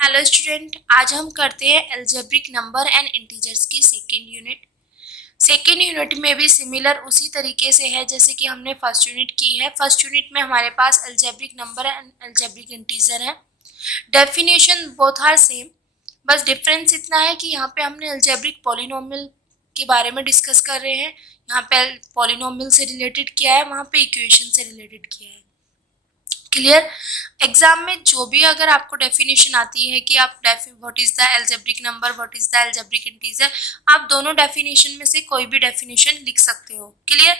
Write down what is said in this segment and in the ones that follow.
Hello student, आज हम करते हैं अलजेब्रिक नंबर एंड इंटीजर्स की सेकेंड यूनिट। सेकेंड यूनिट में भी सिमिलर उसी तरीके से है जैसे कि हमने फर्स्ट यूनिट की है। फर्स्ट यूनिट में हमारे पास algebraic number and algebraic integer है। डेफिनेशन बोथ आर सेम, बस डिफरेंस इतना है कि यहाँ पे हमने अलजेब्रिक पॉलिनोमियल के बारे में डिस्कस कर रहे हैं। यहाँ पे पॉलिनोमियल से रिलेटेड किया है, वहाँ पे इक्वेशन से रिलेटेड किया है। क्लियर। एग्जाम में जो भी अगर आपको डेफिनेशन आती है कि आप what is the algebraic number, what is the algebraic integer, आप दोनों डेफिनेशन में से कोई भी डेफिनेशन लिख सकते हो। क्लियर।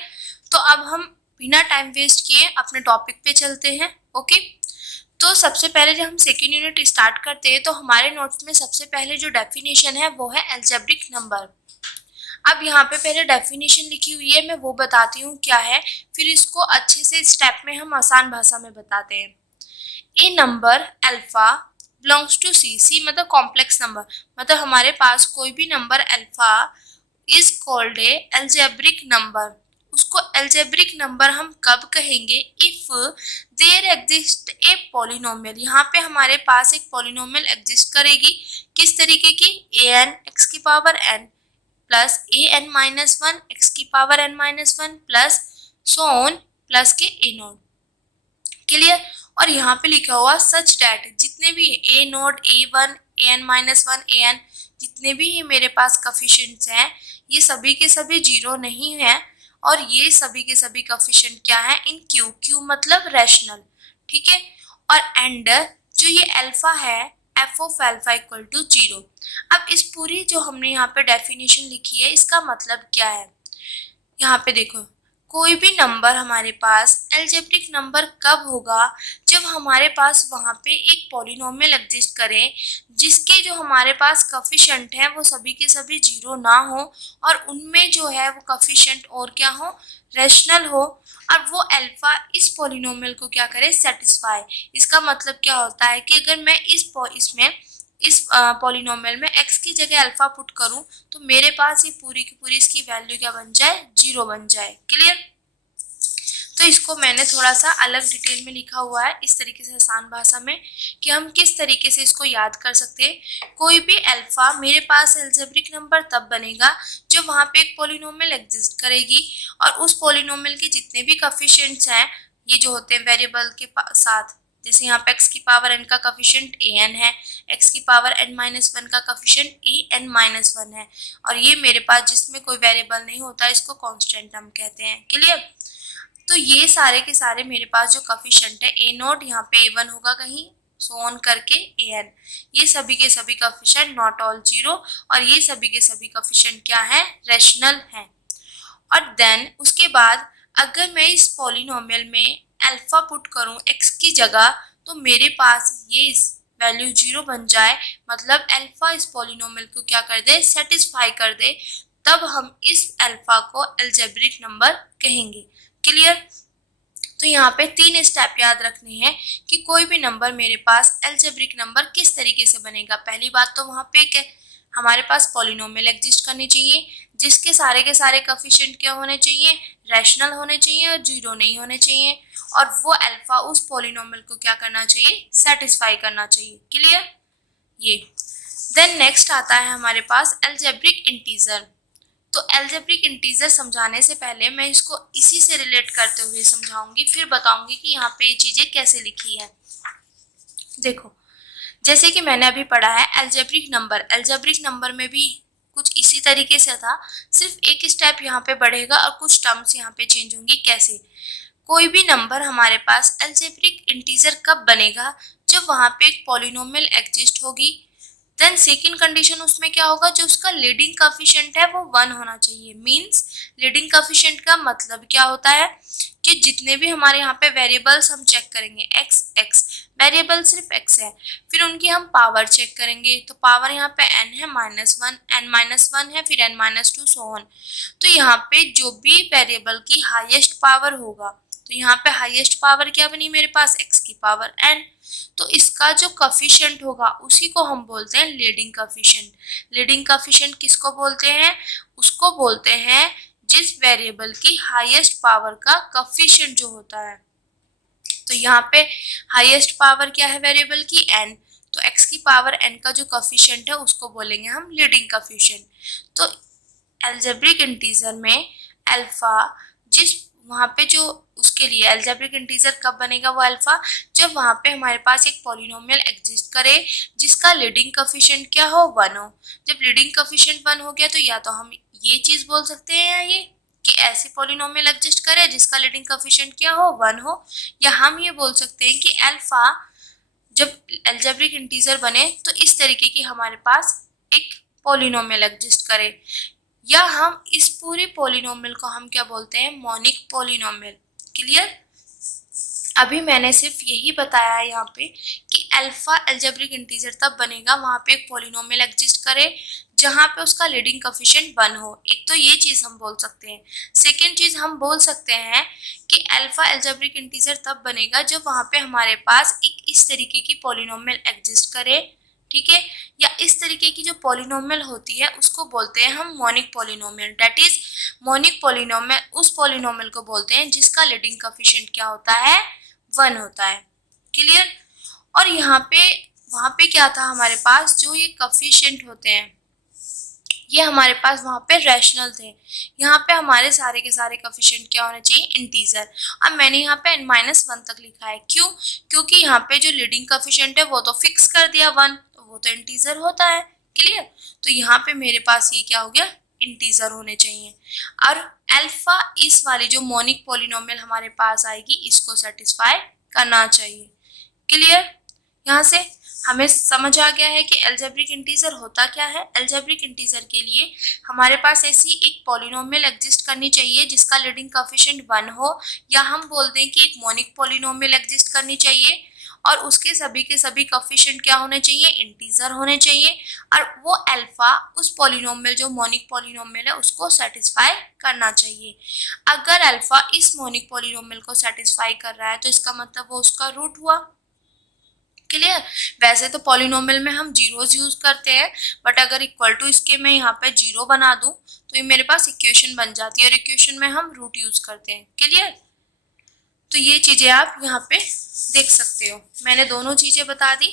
तो अब हम बिना टाइम वेस्ट किए अपने टॉपिक पे चलते हैं। ओके। तो सबसे पहले जब हम सेकेंड यूनिट स्टार्ट करते हैं तो हमारे नोट्स में सबसे पहले जो डेफिनेशन है वो है अलजेब्रिक नंबर। अब यहाँ पे पहले डेफिनेशन लिखी हुई है, मैं वो बताती हूँ क्या है, फिर इसको अच्छे से स्टेप में हम आसान भाषा में बताते हैं। A number alpha belongs to C. C मतलब कॉम्प्लेक्स नंबर, मतलब हमारे पास कोई भी number alpha is called a algebraic number. उसको अलजेब्रिक नंबर हम कब कहेंगे? If there exist a polynomial. यहाँ पे हमारे पास एक पॉलिनोमियल एग्जिस्ट करेगी, किस तरीके की? ए एन एक्स की power n plus a n minus one x की power n minus one plus so on plus के ए नोट। क्लियर। और यहाँ पे लिखा हुआ सच डैट जितने भी ए note A one A n minus one A N जितने भी ये मेरे पास कफिशिएंट्स हैं, ये सभी के सभी जीरो नहीं है, और ये सभी के सभी कफिशिएंट क्या है? In Q. क्यू मतलब रैशनल। ठीक है। और एंड जो ये अल्फा है f of alpha equal to zero. अब इस पूरी जो हमने यहाँ पे डेफिनेशन लिखी है इसका मतलब क्या है? यहाँ पे देखो, कोई भी नंबर हमारे पास अलजेब्रिक नंबर कब होगा? जब हमारे पास वहाँ पे एक पॉलिनोमियल एग्जिस्ट करे जिसके जो हमारे पास कफिशिएंट है वो सभी के सभी जीरो ना हो, और उनमें जो है वो कफिशिएंट और क्या हो? रैशनल हो। और वो अल्फा इस पॉलिनोमियल को क्या करे? सेटिस्फाई। इसका मतलब क्या होता है कि अगर मैं इस पॉलिनोमियल में x की जगह अल्फा पुट करूं तो मेरे पास ये पूरी की पूरी इसकी वैल्यू क्या बन जाए? जीरो बन जाए। क्लियर। तो इसको मैंने थोड़ा सा अलग डिटेल में लिखा हुआ है इस तरीके से आसान भाषा में कि हम किस तरीके से इसको याद कर सकते हैं। कोई भी अल्फा मेरे पास अलजेब्रिक नंबर तब बनेगा जब वहाँ पे एक पॉलिनोमियल एग्जिस्ट करेगी, और उस पॉलिनोमियल के जितने भी कफिशिएंट्स हैं, ये जो होते हैं वेरिएबल के साथ, जैसे यहाँ पे एक्स की पावर एन का कफिशिएंट ए एन है, एक्स की पावर एन माइनस वन का कफिशिएंट ए एन माइनस वन है, और ये मेरे पास जिसमें कोई वेरिएबल नहीं होता इसको कांस्टेंट हम कहते हैं। क्लियर। तो ये सारे के सारे मेरे पास जो कफिशिएंट है ए नोट, यहाँ पे ए वन होगा कहीं, सो ऑन करके ए एन, ये सभी के सभी कफिशिएंट नॉट ऑल जीरो, और ये सभी के सभी कफिशिएंट क्या है? रैशनल है। और देन उसके बाद अगर मैं इस पॉलिनोमियल में अल्फा पुट करूं x की जगह तो मेरे पास ये इस वैल्यू जीरो बन जाए, मतलब अल्फा इस पॉलिनोमियल को क्या कर दे? सेटिस्फाई कर दे, तब हम इस अल्फा को अलजेब्रिक नंबर कहेंगे। क्लियर। तो यहाँ पे तीन स्टेप याद रखने हैं कि कोई भी नंबर मेरे पास अलजेब्रिक नंबर किस तरीके से बनेगा। पहली बात तो वहाँ पे हमारे पास पॉलिनोमियल एग्जिस्ट करनी चाहिए जिसके सारे के सारे कफिशिएंट क्या होने चाहिए? रैशनल होने चाहिए और जीरो नहीं होने चाहिए, और वो अल्फा उस पॉलिनोमियल को क्या करना चाहिए? सेटिस्फाई करना चाहिए। क्लियर। ये देन नेक्स्ट आता है हमारे पास अलजेब्रिक इंटीजर। तो अलजेब्रिक इंटीजर समझाने से पहले मैं इसको इसी से रिलेट करते हुए समझाऊंगी, फिर बताऊंगी कि यहाँ पे ये चीजें कैसे लिखी है। देखो, जैसे कि मैंने अभी पढ़ा है अलजेब्रिक नंबर, अलजेब्रिक नंबर में भी कुछ इसी तरीके से था, सिर्फ एक स्टेप यहाँ पे बढ़ेगा और कुछ टर्म्स यहाँ पे चेंज होंगी। कैसे? कोई भी नंबर हमारे पास अलजेब्रिक इंटीजर कब बनेगा? जब वहाँ पे एक पॉलिनोमियल एग्जिस्ट होगी। देन सेकेंड कंडीशन उसमें क्या होगा? जो उसका लीडिंग कॉफिशिएंट है वो वन होना चाहिए। मींस लीडिंग कॉफिशिएंट का मतलब क्या होता है कि जितने भी हमारे यहाँ पे वेरिएबल्स हम चेक करेंगे, एक्स एक्स वेरिएबल सिर्फ एक्स है, फिर उनकी हम पावर चेक करेंगे, तो पावर यहाँ पे एन है minus one, n minus one है, फिर n minus two so on. तो यहाँ पे जो भी वेरिएबल की हाईएस्ट पावर होगा, तो यहाँ पे हाईएस्ट पावर क्या बनी मेरे पास? एक्स की पावर एन। तो इसका जो कॉफिशिएंट होगा उसी को हम बोलते हैं लीडिंग कॉफिशिएंट। लीडिंग कॉफिशिएंट किसको बोलते हैं? उसको बोलते हैं जिस वेरिएबल की हाईएस्ट पावर का कॉफिशिएंट जो होता है। तो यहाँ पे हाईएस्ट पावर क्या है वेरिएबल की? एन। तो x की पावर n का जो कोफिशिएंट है उसको बोलेंगे हम लीडिंग कोफिशिएंट। तो एल्जेब्रिक इंटीजर में अल्फा जिस वहाँ पे जो उसके लिए एल्जेब्रिक इंटीजर कब बनेगा वो अल्फा, जब वहाँ पे हमारे पास एक पॉलिनोमियल एग्जिस्ट करे जिसका लीडिंग कोफिशिएंट क्या हो 1 हो। जब लीडिंग कोफिशिएंट 1 हो गया तो या तो हम ये चीज बोल सकते हैं या ये कि ऐसी पॉलिनोमियल एग्जिस्ट करे जिसका लीडिंग कोफिशिएंट क्या हो 1 हो, या हम ये बोल सकते हैं कि अल्फा जब एल्जेब्रिक इंटीजर बने तो इस तरीके की हमारे पास एक पॉलिनोमियल एग्जिस्ट करे, या हम इस पूरी पॉलिनोमियल को हम क्या बोलते हैं मोनिक पॉलिनोमियल। क्लियर? अभी मैंने सिर्फ यही बताया है यहाँ पे कि अल्फा एल्जेब्रिक इंटीजर तब बनेगा वहां पे एक पॉलिनोमियल एग्जिस्ट करे जहां पे उसका लीडिंग कोफिशिएंट 1 हो। एक तो ये चीज हम बोल सकते हैं। सेकेंड चीज हम बोल सकते हैं कि अल्फा एल्जेब्रिक इंटीजर तब बनेगा जब वहां पे हमारे पास एक इस तरीके की पॉलिनोमियल एग्जिस्ट करे, ठीक है, या इस तरीके की जो पॉलिनोमियल होती है उसको बोलते हैं हम monic polynomial. That is monic polynomial उस पॉलिनोमियल को बोलते हैं जिसका लीडिंग कोफिशिएंट क्या होता है 1 होता है। क्लियर? और यहाँ पे वहां पे क्या था हमारे पास, जो ये कोफिशिएंट होते हैं ये हमारे पास वहां पे रैशनल थे। यहाँ पे हमारे सारे के सारे कोफिशिएंट क्या होने चाहिए इंटीजर। अब मैंने यहाँ पे n-1 तक लिखा है, क्यों? क्योंकि यहाँ पे जो लीडिंग कोफिशिएंट है वो तो फिक्स कर दिया 1, तो वो तो इंटीजर होता है। क्लियर? तो यहाँ पे मेरे पास ये क्या हो गया इंटीजर होने चाहिए। और अल्फा इस वाली जो मोनिक पॉलिनोमियल हमारे पास आएगी इसको सेटिस्फाई करना चाहिए। क्लियर? यहाँ से हमें समझ आ गया है कि एल्जेब्रिक इंटीजर होता क्या है। एल्जेब्रिक इंटीजर के लिए हमारे पास ऐसी एक पॉलिनोमियल एग्जिस्ट करनी चाहिए जिसका लीडिंग कोफिशिएंट 1 हो, या हम बोल दें कि एक मोनिक पॉलिनोमियल एग्जिस्ट करनी चाहिए और उसके सभी के सभी कोफिशिएंट क्या होने चाहिए इंटीजर होने चाहिए, और वो अल्फा उस पॉलिनोमियल जो मोनिक पॉलिनोमियल है उसको सेटिस्फाई करना चाहिए। अगर अल्फा इस मोनिक पॉलिनोमियल को सेटिस्फाई कर रहा है तो इसका मतलब वो उसका रूट हुआ। क्लियर? वैसे तो पॉलिनोमियल में हम जीरोस यूज करते हैं, बट अगर इक्वल टू इसके मैं यहाँ पे 0 बना दूं तो ये मेरे पास इक्वेशन बन जाती है, और इक्वेशन में हम रूट यूज करते हैं। क्लियर? तो ये चीजें आप यहाँ पे देख सकते हो। मैंने दोनों चीजें बता दी।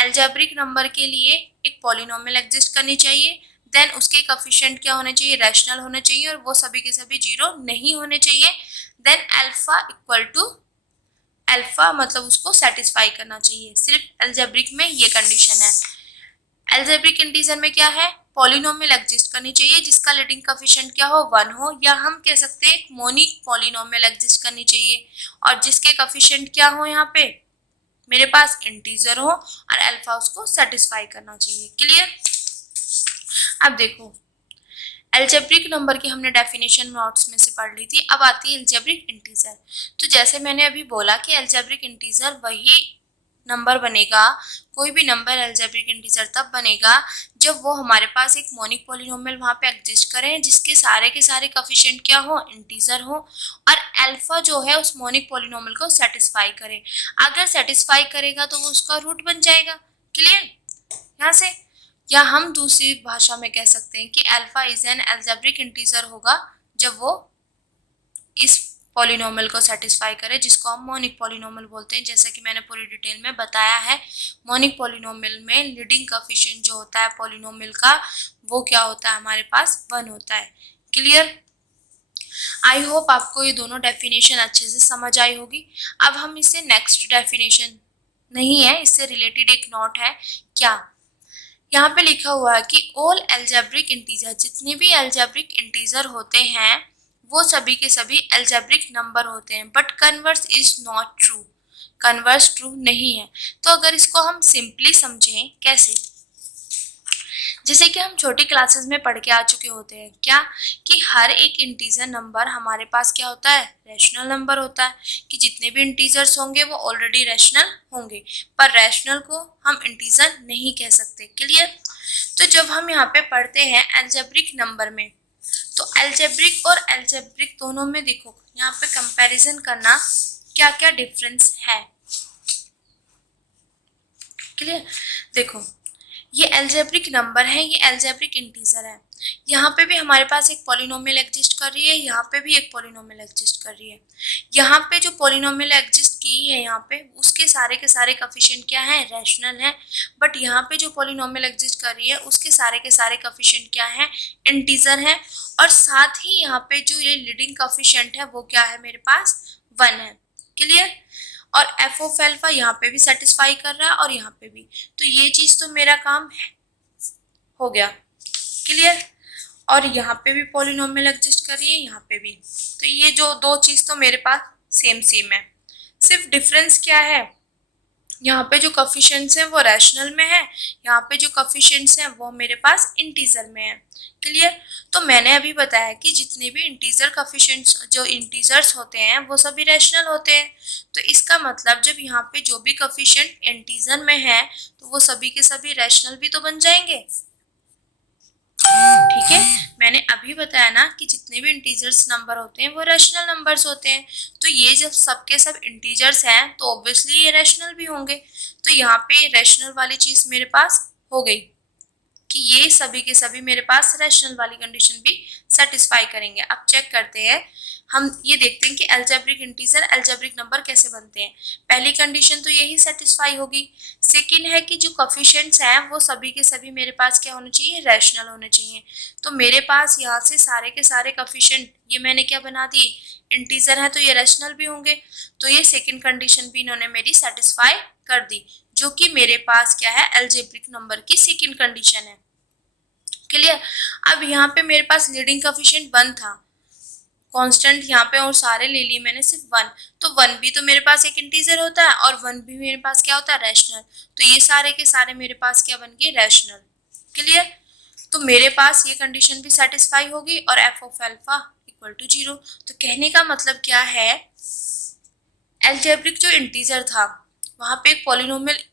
एल्जेब्रिक नंबर के लिए एक पॉलिनोमियल एग्जिस्ट करनी चाहिए, देन उसके कोफिशिएंट क्या होने चाहिए रैशनल होने चाहिए, और वो सभी के सभी 0 नहीं होने चाहिए। Then alpha equal to alpha मतलब उसको सेटिस्फाई करना चाहिए। सिर्फ एल्जेब्रिक में ये कंडीशन है। एल्जेब्रिक इंटीजर में क्या है पॉलिनोमियल एग्जिस्ट करनी चाहिए जिसका लीडिंग कोफिशिएंट क्या हो 1 हो, या हम कह सकते हैं एक मोनिक पॉलिनोमियल एग्जिस्ट करनी चाहिए और जिसके कोफिशिएंट क्या हो यहाँ पे मेरे पास इंटीजर हो, और अल्फा उसको सेटिस्फाई करना चाहिए। क्लियर? अब देखो एल्जेब्रिक नंबर की हमने डेफिनेशन नोट्स में से पढ़ ली थी, अब आती है एल्जेब्रिक इंटीजर। तो जैसे मैंने अभी बोला कि एल्जेब्रिक इंटीजर वही नंबर बनेगा, कोई भी नंबर एल्जेब्रिक इंटीजर तब बनेगा जब वो हमारे पास एक मोनिक पॉलिनोमियल वहाँ पे एग्जिस्ट करे जिसके सारे के सारे कोफिशिएंट क्या हो इंटीजर हो, और अल्फा जो है उस मोनिक पॉलिनोमियल को सेटिस्फाई करे। अगर सेटिस्फाई करेगा तो वो उसका रूट बन जाएगा। क्लियर? यहाँ से, या हम दूसरी भाषा में कह सकते हैं कि alpha is an algebraic integer होगा जब वो इस पॉलिनोमियल को सेटिस्फाई करे जिसको हम मोनिक पॉलिनोमियल बोलते हैं। जैसा कि मैंने पूरी डिटेल में बताया है, मोनिक पॉलिनोमियल में लीडिंग कोफिशिएंट जो होता है पॉलिनोमियल का वो क्या होता है हमारे पास 1 होता है। क्लियर? आई होप आपको ये दोनों डेफिनेशन अच्छे से समझ आई होगी। अब हम इससे नेक्स्ट डेफिनेशन नहीं है, इससे रिलेटेड एक नोट है। क्या यहाँ पे लिखा हुआ है कि ऑल एल्जेब्रिक इंटीजर, जितने भी एल्जेब्रिक इंटीजर होते हैं वो सभी के सभी एल्जेब्रिक नंबर होते हैं, but converse is not true. Converse true नहीं है। तो अगर इसको हम सिंपली समझें कैसे, जैसे कि हम छोटी क्लासेस में पढ़ के आ चुके होते हैं क्या कि हर एक इंटीजर नंबर हमारे पास क्या होता है रैशनल नंबर होता है, कि जितने भी इंटीजर्स होंगे वो ऑलरेडी रैशनल होंगे, पर रैशनल को हम इंटीजर नहीं कह सकते। क्लियर? तो जब हम यहाँ पे पढ़ते हैं एल्जेब्रिक नंबर में, तो एल्जेब्रिक और एल्जेब्रिक दोनों में देखो यहाँ पे कंपैरिजन करना क्या क्या डिफरेंस है। क्लियर? देखो ये एल्जेब्रिक नंबर है, ये एल्जेब्रिक इंटीजर है। यहाँ पे भी हमारे पास एक पॉलिनोमियल एग्जिस्ट कर रही है, यहाँ पे भी एक पॉलिनोमियल एग्जिस्ट कर रही है। यहाँ पे जो पॉलिनोमियल एग्जिस्ट की है यहाँ पे, उसके सारे के सारे कोफिशिएंट क्या है, रैशनल है। बट यहाँ पे जो पॉलिनोमियल एग्जिस्ट कर रही है उसके सारे के सारे कोफिशिएंट क्या है, इंटीजर है। और साथ ही यहाँ पे जो ये लीडिंग कोफिशिएंट है वो क्या है, मेरे पास 1 है। क्लियर। और एफ ऑफ एल्फा यहाँ पे भी सेटिस्फाई कर रहा है और यहाँ पे भी, तो ये चीज तो मेरा काम हो गया। क्लियर। और यहाँ पे भी पॉलिनोमियल एग्जिस्ट कर रही है, यहाँ पे भी, तो ये जो दो चीज तो मेरे पास सेम सेम है। सिर्फ डिफरेंस क्या है, यहाँ पे जो कोफिशिएंट्स हैं वो रैशनल में है, यहाँ पे जो कोफिशिएंट्स हैं वो मेरे पास इंटीजर में है। क्लियर। तो मैंने अभी बताया कि जितने भी इंटीजर कोफिशिएंट्स, जो इंटीजर्स होते हैं वो सभी रैशनल होते हैं। तो इसका मतलब जब यहाँ पे जो भी कोफिशिएंट इंटीजर में है तो वो सभी के सभी रैशनल भी तो बन जाएंगे। ठीक है, मैंने अभी बताया ना कि जितने भी इंटीजर्स नंबर होते हैं वो रैशनल नंबर्स होते हैं। तो ये जब सबके सब इंटीजर्स हैं तो ऑब्वियसली ये रैशनल भी होंगे। तो यहाँ पे रैशनल वाली चीज मेरे पास हो गई कि ये सभी के सभी मेरे पास रैशनल वाली कंडीशन भी सेटिस्फाई करेंगे। अब चेक करते हैं, हम ये देखते हैं कि अलजेब्रिक इंटीजर अलजेब्रिक नंबर कैसे बनते हैं। पहली कंडीशन तो यही सेटिस्फाई होगी। सेकंड है कि जो कोफिशिएंट्स हैं वो सभी के सभी मेरे पास क्या होने चाहिए, रैशनल होने चाहिए। तो मेरे पास यहाँ से सारे के सारे कोफिशिएंट ये मैंने क्या बना दिए, इंटीजर है तो ये रैशनल भी होंगे। तो ये सेकंड कंडीशन भी इन्होंने मेरी सेटिस्फाई कर दी, जो कि मेरे पास क्या है, अलजेब्रिक नंबर की सेकंड कंडीशन है। क्लियर। अब यहाँ पे मेरे पास लीडिंग कोफिशिएंट 1 था, कांस्टेंट यहाँ पे और सारे ले लिए मैंने सिर्फ 1, तो 1 भी तो मेरे पास एक इंटीजर होता है और 1 भी मेरे पास क्या होता है, रैशनल। तो ये सारे के सारे मेरे पास क्या बन गए, रैशनल। क्लियर। तो मेरे पास ये कंडीशन भी सेटिस्फाई होगी और f of alpha equal to 0। तो कहने का मतलब क्या है, अलजेब्रिक जो इंटीजर था वहां पे एक पॉलिनोमियल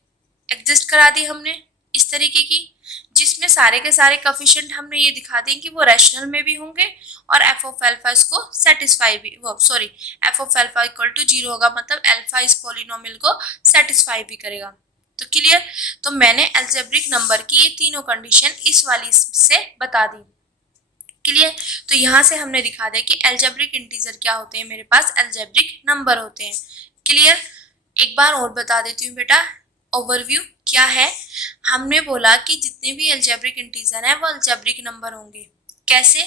एग्जिस्ट करा दी हमने इस तरीके की, जिसमें सारे के सारे कोफिशिएंट हमने ये दिखा दें कि वो रैशनल में भी होंगे और एफ ऑफ एल्फा इसको सेटिस्फाई भी, वो sorry, f of alpha equal to 0 होगा, मतलब एल्फा इस पॉलिनोमियल को सेटिस्फाई भी करेगा। तो क्लियर। तो मैंने अलजेब्रिक नंबर की ये तीनों कंडीशन इस वाली से बता दी। क्लियर। तो यहाँ से हमने दिखा दिया कि अलजेब्रिक इंटीजर क्या होते हैं, मेरे पास अलजेब्रिक नंबर होते हैं। क्लियर। एक बार और बता देती हूँ बेटा, ओवरव्यू क्या है। हमने बोला कि जितने भी अलजेब्रिक इंटीजर हैं वो अलजेब्रिक नंबर होंगे। कैसे,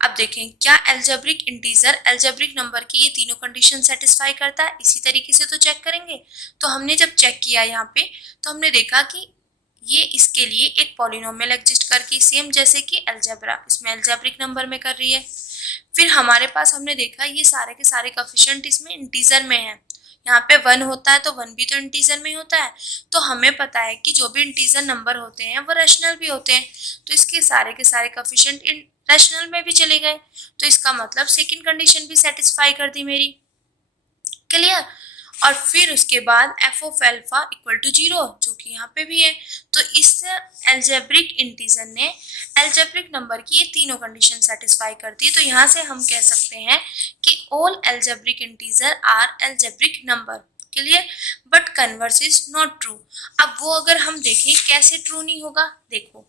अब देखें, क्या अलजेब्रिक इंटीजर अलजेब्रिक नंबर की ये तीनों कंडीशन सेटिस्फाई करता है, इसी तरीके से तो चेक करेंगे। तो हमने जब चेक किया यहाँ पे तो हमने देखा कि ये इसके लिए एक पॉलिनोमियल एग्जिस्ट करके सेम जैसे कि अलजेब्रा इसमें अलजेब्रिक नंबर में कर रही है। फिर हमारे पास हमने देखा ये सारे के सारे कोफिशिएंट इसमें इंटीजर में है। यहाँ पे 1 होता है तो 1 भी तो इंटीजर में ही होता है। तो हमें पता है कि जो भी इंटीजर नंबर होते हैं वो रैशनल भी होते हैं, तो इसके सारे के सारे कोफिशिएंट इन रैशनल में भी चले गए। तो इसका मतलब सेकंड कंडीशन भी सेटिस्फाई कर दी मेरी। क्लियर। और फिर उसके बाद f of alpha equal to 0, जो कि यहाँ पे भी है। तो इस अलजेब्रिक इंटीजर ने अलजेब्रिक नंबर की ये तीनों कंडीशन सेटिस्फाई कर दी। तो यहाँ से हम कह सकते हैं कि all algebraic integer are algebraic number. Clear. But converse is not true. अब वो अगर हम देखें कैसे ट्रू नहीं होगा, देखो,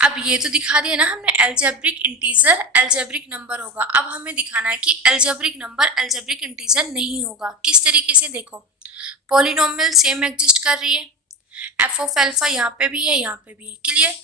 अब ये तो दिखा दिया ना हमने, अलजेब्रिक इंटीजर अलजेब्रिक नंबर होगा। अब हमें दिखाना है कि अलजेब्रिक नंबर अलजेब्रिक इंटीजर नहीं होगा। किस तरीके से, देखो, पॉलिनोमियल सेम एग्जिस्ट कर रही है, एफ ऑफ एल्फा यहाँ पे भी है यहाँ पे भी है। क्लियर।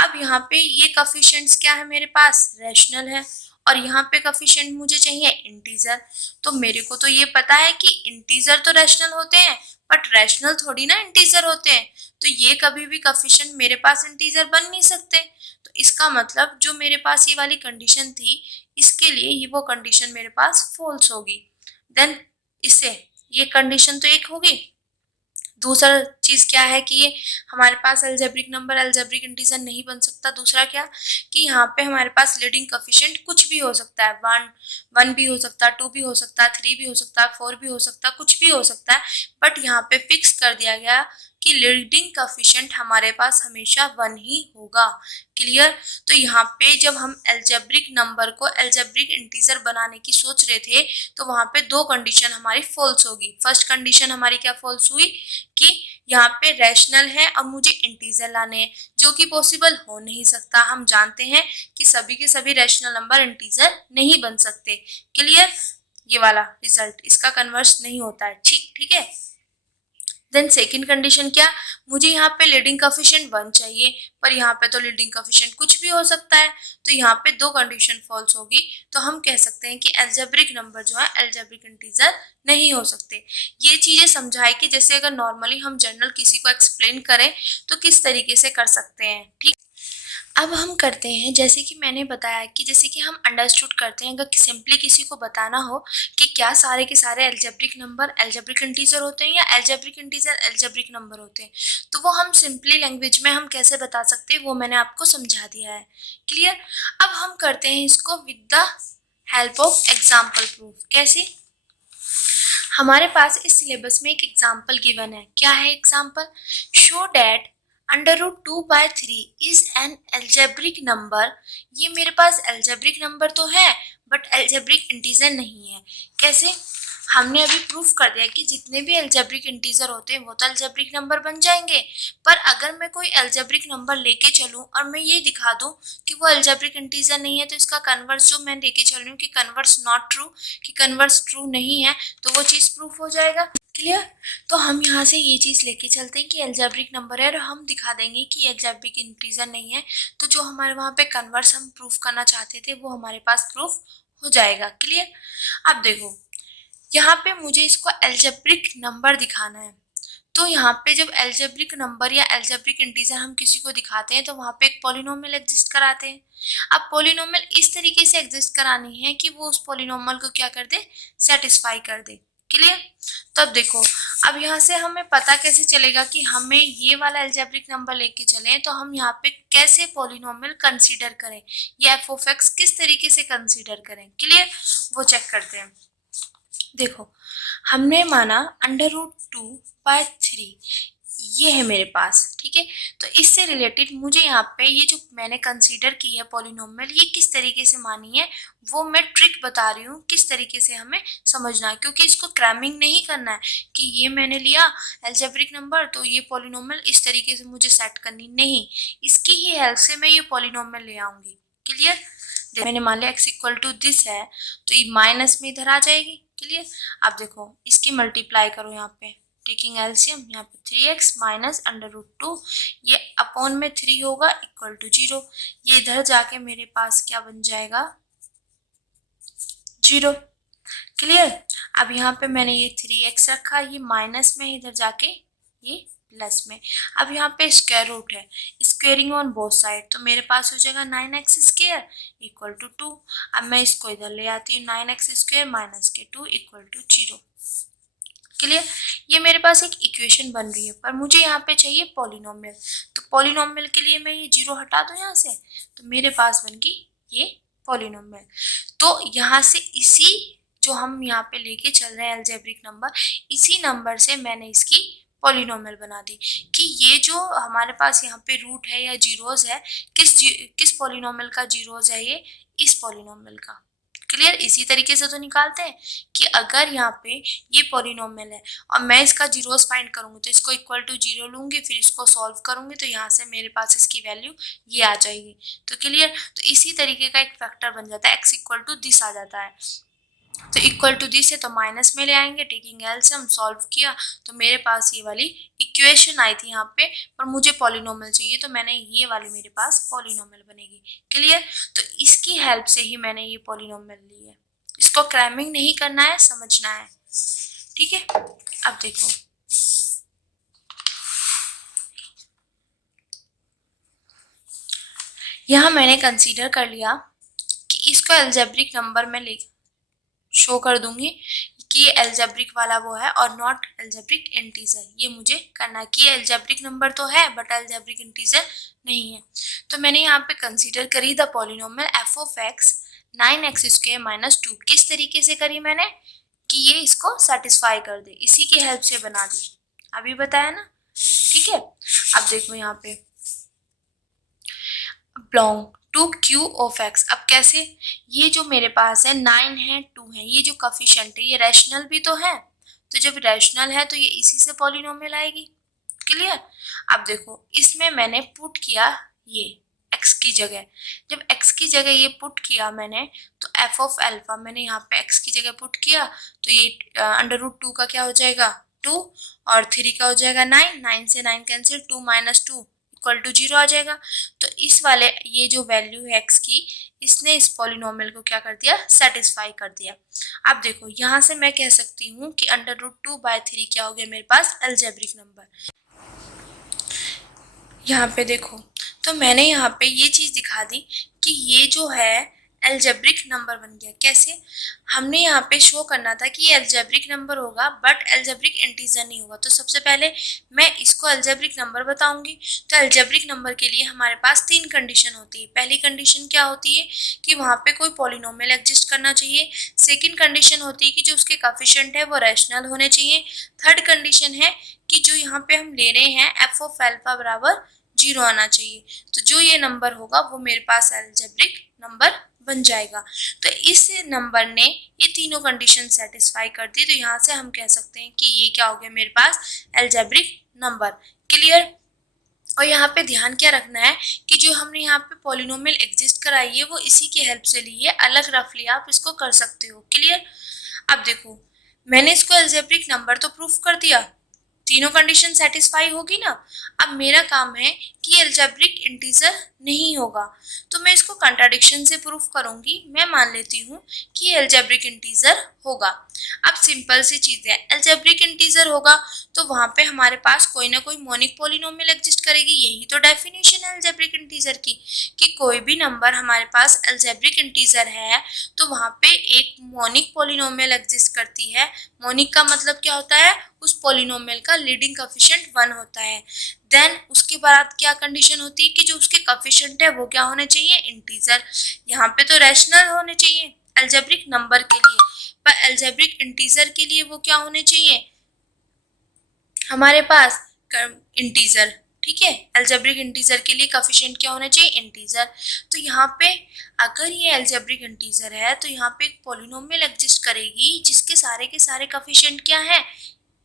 अब यहाँ पे ये कोफिशिएंट्स क्या है, मेरे पास रैशनल है और यहाँ पे कोफिशिएंट मुझे चाहिए इंटीजर। तो मेरे को तो ये पता है कि इंटीजर तो रैशनल होते हैं बट रैशनल थोड़ी ना इंटीजर होते हैं। तो ये कभी भी कोफिशिएंट मेरे पास इंटीजर बन नहीं सकते। तो इसका मतलब जो मेरे पास ये वाली कंडीशन थी इसके लिए ये वो कंडीशन मेरे पास फॉल्स होगी। देन इससे ये कंडीशन तो एक होगी। दूसरा चीज क्या है कि ये हमारे पास अलजेब्रिक नंबर अलजेब्रिक इंटीजर नहीं बन सकता। दूसरा क्या कि यहाँ पे हमारे पास लीडिंग कोफिशिएंट कुछ भी हो सकता है, 1 भी हो सकता है, 2 भी हो सकता है, 3 भी हो सकता है, 4 भी हो सकता है, कुछ भी हो सकता है। बट यहाँ पे फिक्स कर दिया गया कि लीडिंग कोफिशिएंट हमारे पास हमेशा 1 ही होगा। क्लियर। तो यहाँ पे जब हम अलजेब्रिक नंबर को अलजेब्रिक इंटीजर बनाने की सोच रहे थे तो वहां पे दो कंडीशन हमारी फॉल्स होगी। फर्स्ट कंडीशन हमारी क्या फॉल्स हुई कि यहाँ पे रैशनल है और मुझे इंटीजर लाने हैं, जो कि पॉसिबल हो नहीं सकता। हम जानते हैं कि सभी के सभी रैशनल नंबर इंटीजर नहीं बन सकते। क्लियर। ये वाला रिजल्ट इसका कन्वर्स नहीं होता है, ठीक है। देन सेकंड कंडीशन क्या, मुझे यहाँ पे लीडिंग कोएफिशिएंट 1 चाहिए, पर यहाँ पे तो लीडिंग कोएफिशिएंट कुछ भी हो सकता है, तो यहाँ पे दो कंडीशन फॉल्स होगी, तो हम कह सकते हैं कि अलजेब्रिक नंबर जो है अलजेब्रिक इंटीजर नहीं हो सकते। ये चीजें समझाई कि जैसे अगर नॉर्मली हम जनरल किसी को एक्सप्लेन करें तो किस तरीके से कर सकते हैं, ठीक। अब हम करते हैं जैसे कि मैंने बताया कि जैसे कि हम अंडरस्टूड करते हैं, अगर सिंपली किसी को बताना हो कि क्या सारे के सारे अलजेब्रिक नंबर अलजेब्रिक इंटीजर होते हैं या अलजेब्रिक इंटीजर अलजेब्रिक नंबर होते हैं, तो वो हम सिंपली लैंग्वेज में हम कैसे बता सकते हैं वो मैंने आपको समझा दिया है, क्लियर। अब हम करते हैं इसको with the help of example proof. कैसे, हमारे पास इस सिलेबस में एक एग्जाम्पल गिवन है। क्या है example, show that √2/3 is an algebraic number. ये मेरे पास अलजेब्रिक नंबर तो है बट अलजेब्रिक इंटीजर नहीं है। कैसे, हमने अभी प्रूफ कर दिया कि जितने भी अलजेब्रिक इंटीजर होते हैं वो तो अलजेब्रिक नंबर बन जाएंगे, पर अगर मैं कोई अलजेब्रिक नंबर लेके चलूं और मैं ये दिखा दूं कि वो अलजेब्रिक इंटीजर नहीं है, तो इसका कन्वर्स जो मैं लेके चल रही हूँ कि कन्वर्स नॉट ट्रू, कि कन्वर्स ट्रू नहीं है, तो वो चीज़ प्रूफ हो जाएगा, क्लियर। तो हम यहाँ से ये चीज़ लेके चलते हैं कि अलजेब्रिक नंबर है और हम दिखा देंगे कि अलजेब्रिक इंटीजर नहीं है, तो जो हमारे वहाँ पे कन्वर्स हम प्रूफ करना चाहते थे वो हमारे पास प्रूफ हो जाएगा, क्लियर। अब देखो यहाँ पे मुझे इसको अलजेब्रिक नंबर दिखाना है, तो यहाँ पे जब अलजेब्रिक नंबर या अलजेब्रिक इंटीजर हम किसी को दिखाते हैं तो वहाँ पे एक पॉलिनोमियल एग्जिस्ट कराते हैं। अब पॉलिनोमियल इस तरीके से एग्जिस्ट करानी है कि वो उस पॉलिनोमियल को क्या कर दे, सेटिस्फाई कर दे, क्लियर। तो अब देखो, अब यहाँ से हमें पता कैसे चलेगा कि हमें ये वाला अलजेब्रिक नंबर लेके चलें, तो हम यहाँ पे कैसे पॉलिनोमियल कंसीडर करें या एफ ऑफ एक्स किस तरीके से कंसीडर करें, क्लियर, वो चेक करते हैं। देखो हमने माना √2/3 ये है मेरे पास, ठीक है। तो इससे रिलेटेड मुझे यहाँ पे ये जो मैंने कंसीडर की है पॉलिनोमियल, ये किस तरीके से मानी है वो मैं ट्रिक बता रही हूँ किस तरीके से हमें समझना है, क्योंकि इसको क्रैमिंग नहीं करना है कि ये मैंने लिया अलजेब्रिक नंबर तो ये पॉलिनोमियल इस तरीके से मुझे सेट करनी, नहीं, इसकी ही हेल्प से मैं ये पॉलिनोमियल ले आऊंगी, क्लियर। मैंने मान लिया x इक्वल टू दिस है तो ये माइनस में इधर आ जाएगी, क्लियर। अब देखो इसकी मल्टीप्लाई करो यहाँ पे, टेकिंग एलसीएम, यहाँ पे 3x माइनस √2, ये अपॉन में 3 होगा इक्वल टू 0, ये इधर जाके मेरे पास क्या बन जाएगा 0, क्लियर। अब यहाँ पे मैंने ये 3x रखा, ये माइनस में इधर जाके ये प्लस में। अब यहाँ पे स्क्वायर रूट है, स्क्वेयरिंग ऑन बोथ साइड, तो मेरे पास हो जाएगा 9x स्क्वायर इक्वल टू 2। अब मैं इसको इधर ले आती हूँ, 9x स्क्वायर माइनस के 2 इक्वल टू 0, क्लियर। ये मेरे पास एक इक्वेशन बन रही है, पर मुझे यहाँ पे चाहिए पॉलिनोमियल, तो पॉलिनोमियल के लिए मैं ये 0 हटा दूँ यहाँ से, तो मेरे पास बन गई ये पॉलिनोमियल। तो यहाँ से इसी जो हम यहाँ पे लेके चल रहे हैं अलजेब्रिक नंबर, इसी नंबर से मैंने इसकी पॉलिनोमियल बना दी कि ये जो हमारे पास यहाँ पे रूट है या जीरोज है, किस पॉलिनोमियल का जीरोज है, ये इस पॉलिनोमियल का, क्लियर। इसी तरीके से तो निकालते हैं कि अगर यहाँ पे ये पॉलिनोमियल है और मैं इसका जीरोस फाइंड करूंगी तो इसको इक्वल टू 0 लूंगी, फिर इसको सॉल्व करूंगी तो यहाँ से मेरे पास इसकी वैल्यू ये आ जाएगी, तो क्लियर। तो इसी तरीके का एक फैक्टर बन जाता है, x इक्वल टू दिस आ जाता है, तो इक्वल टू दिस है तो माइनस में ले आएंगे, टेकिंग एलसीएम सॉल्व किया तो मेरे पास ये वाली इक्वेशन आई थी यहाँ पे, पर मुझे पॉलिनोमियल चाहिए तो मैंने ये वाली मेरे पास पॉलिनोमियल बनेगी, क्लियर। तो इसकी हेल्प से ही मैंने ये पॉलिनोमियल ली है, इसको क्रैमिंग नहीं करना है, समझना है, ठीक है। अब देखो यहाँ मैंने कंसीडर कर लिया कि इसको अलजेब्रिक नंबर में ले शो कर दूंगी कि ये अलजेब्रिक वाला वो है और नॉट अलजेब्रिक इंटीजर, ये मुझे करना है कि ये अलजेब्रिक नंबर तो है बट अलजेब्रिक इंटीजर नहीं है। तो मैंने यहाँ पे कंसीडर करी the polynomial F of x 9x square minus 2, किस तरीके से करी मैंने कि ये इसको सेटिस्फाई कर दे, इसी की हेल्प से बना दी, अभी बताया ना, ठीक है। अब देखो यहाँ पे belong to Q of x, अब कैसे, ये जो मेरे पास है 9 है 2 है, ये जो कोफिशिएंट है ये रैशनल भी तो है, तो जब रैशनल है तो ये इसी से पॉलिनोमियल आएगी, क्लियर। अब देखो इसमें मैंने पुट किया ये x की जगह। जब x की जगह ये पुट किया मैंने तो f ऑफ अल्फा मैंने यहाँ पे x की जगह पुट किया तो ये √2 का क्या हो जाएगा 2 और 3 का हो जाएगा 9, 9 से 9 कैंसिल, 2 माइनस 2 इक्वल टू 0 आ जाएगा। तो इस वाले ये जो वैल्यू है x की इसने इस पॉलिनोमियल को क्या कर दिया सेटिस्फाई कर दिया। अब देखो यहाँ से मैं कह सकती हूँ कि √2/3 क्या हो गया मेरे पास अलजेब्रिक नंबर। यहाँ पे देखो तो मैंने यहाँ पे ये चीज़ दिखा दी कि ये जो है अलजेब्रिक नंबर बन गया। कैसे? हमने यहाँ पे शो करना था कि ये अलजेब्रिक नंबर होगा बट अलजेब्रिक इंटीजर नहीं होगा। तो सबसे पहले मैं इसको अलजेब्रिक नंबर बताऊंगी। तो अलजेब्रिक नंबर के लिए हमारे पास 3 कंडीशन होती है। पहली कंडीशन क्या होती है कि वहाँ पे कोई पॉलिनोमियल एग्जिस्ट करना चाहिए। सेकेंड कंडीशन होती है कि जो उसके कोएफिशिएंट है वो रैशनल होने चाहिए। थर्ड कंडीशन है कि जो यहाँ पे हम ले रहे हैं f ऑफ अल्फा बराबर 0 आना चाहिए। तो जो ये नंबर होगा वो मेरे पास अलजेब्रिक नंबर बन जाएगा। तो इस नंबर ने ये तीनों कंडीशन सेटिस्फाई कर दी। तो यहाँ से हम कह सकते हैं कि ये क्या हो गया मेरे पास अलजेब्रिक नंबर। क्लियर? और यहाँ पे ध्यान क्या रखना है कि जो हमने यहाँ पे पॉलिनोमियल एग्जिस्ट कराई है वो इसी की हेल्प से ली है। अलग रफली आप इसको कर सकते हो। क्लियर? अब देखो मैंने इसको अलजेब्रिक नंबर तो प्रूफ कर दिया, तीनों कंडीशन सेटिस्फाई होगी ना। अब मेरा काम है कि अलजेब्रिक इंटीजर नहीं होगा तो मैं इसको कंट्राडिक्शन से प्रूफ करूंगी। मैं मान लेती हूँ कि अलजेब्रिक इंटीजर होगा। अब सिंपल सी चीज है, अलजेब्रिक इंटीजर होगा तो वहां पे हमारे पास कोई ना कोई मोनिक पॉलिनोमियल एग्जिस्ट करेगी। यही तो डेफिनेशन है अलजेब्रिक इंटीजर की कि कोई भी नंबर हमारे पास अलजेब्रिक इंटीजर है तो वहां पे एक मोनिक पॉलिनोमियल एग्जिस्ट करती है। मोनिक का मतलब क्या होता है? उस पॉलिनोमियल का लीडिंग कोएफिशिएंट 1 होता है। देन उसके बाद क्या कंडीशन होती है कि जो उसके कोएफिशिएंट है वो क्या होने चाहिए इंटीजर। यहाँ पे तो रैशनल होने चाहिए अलजेब्रिक नंबर के लिए, पर अलजेब्रिक इंटीजर के लिए वो क्या होने चाहिए हमारे पास इंटीजर। ठीक है, अलजेब्रिक इंटीजर के लिए कोएफिशिएंट क्या होना चाहिए इंटीजर। तो यहाँ पे अगर ये अलजेब्रिक इंटीजर है तो यहाँ पे एक पॉलिनोमियल एग्जिस्ट करेगी जिसके सारे के सारे कोएफिशिएंट क्या है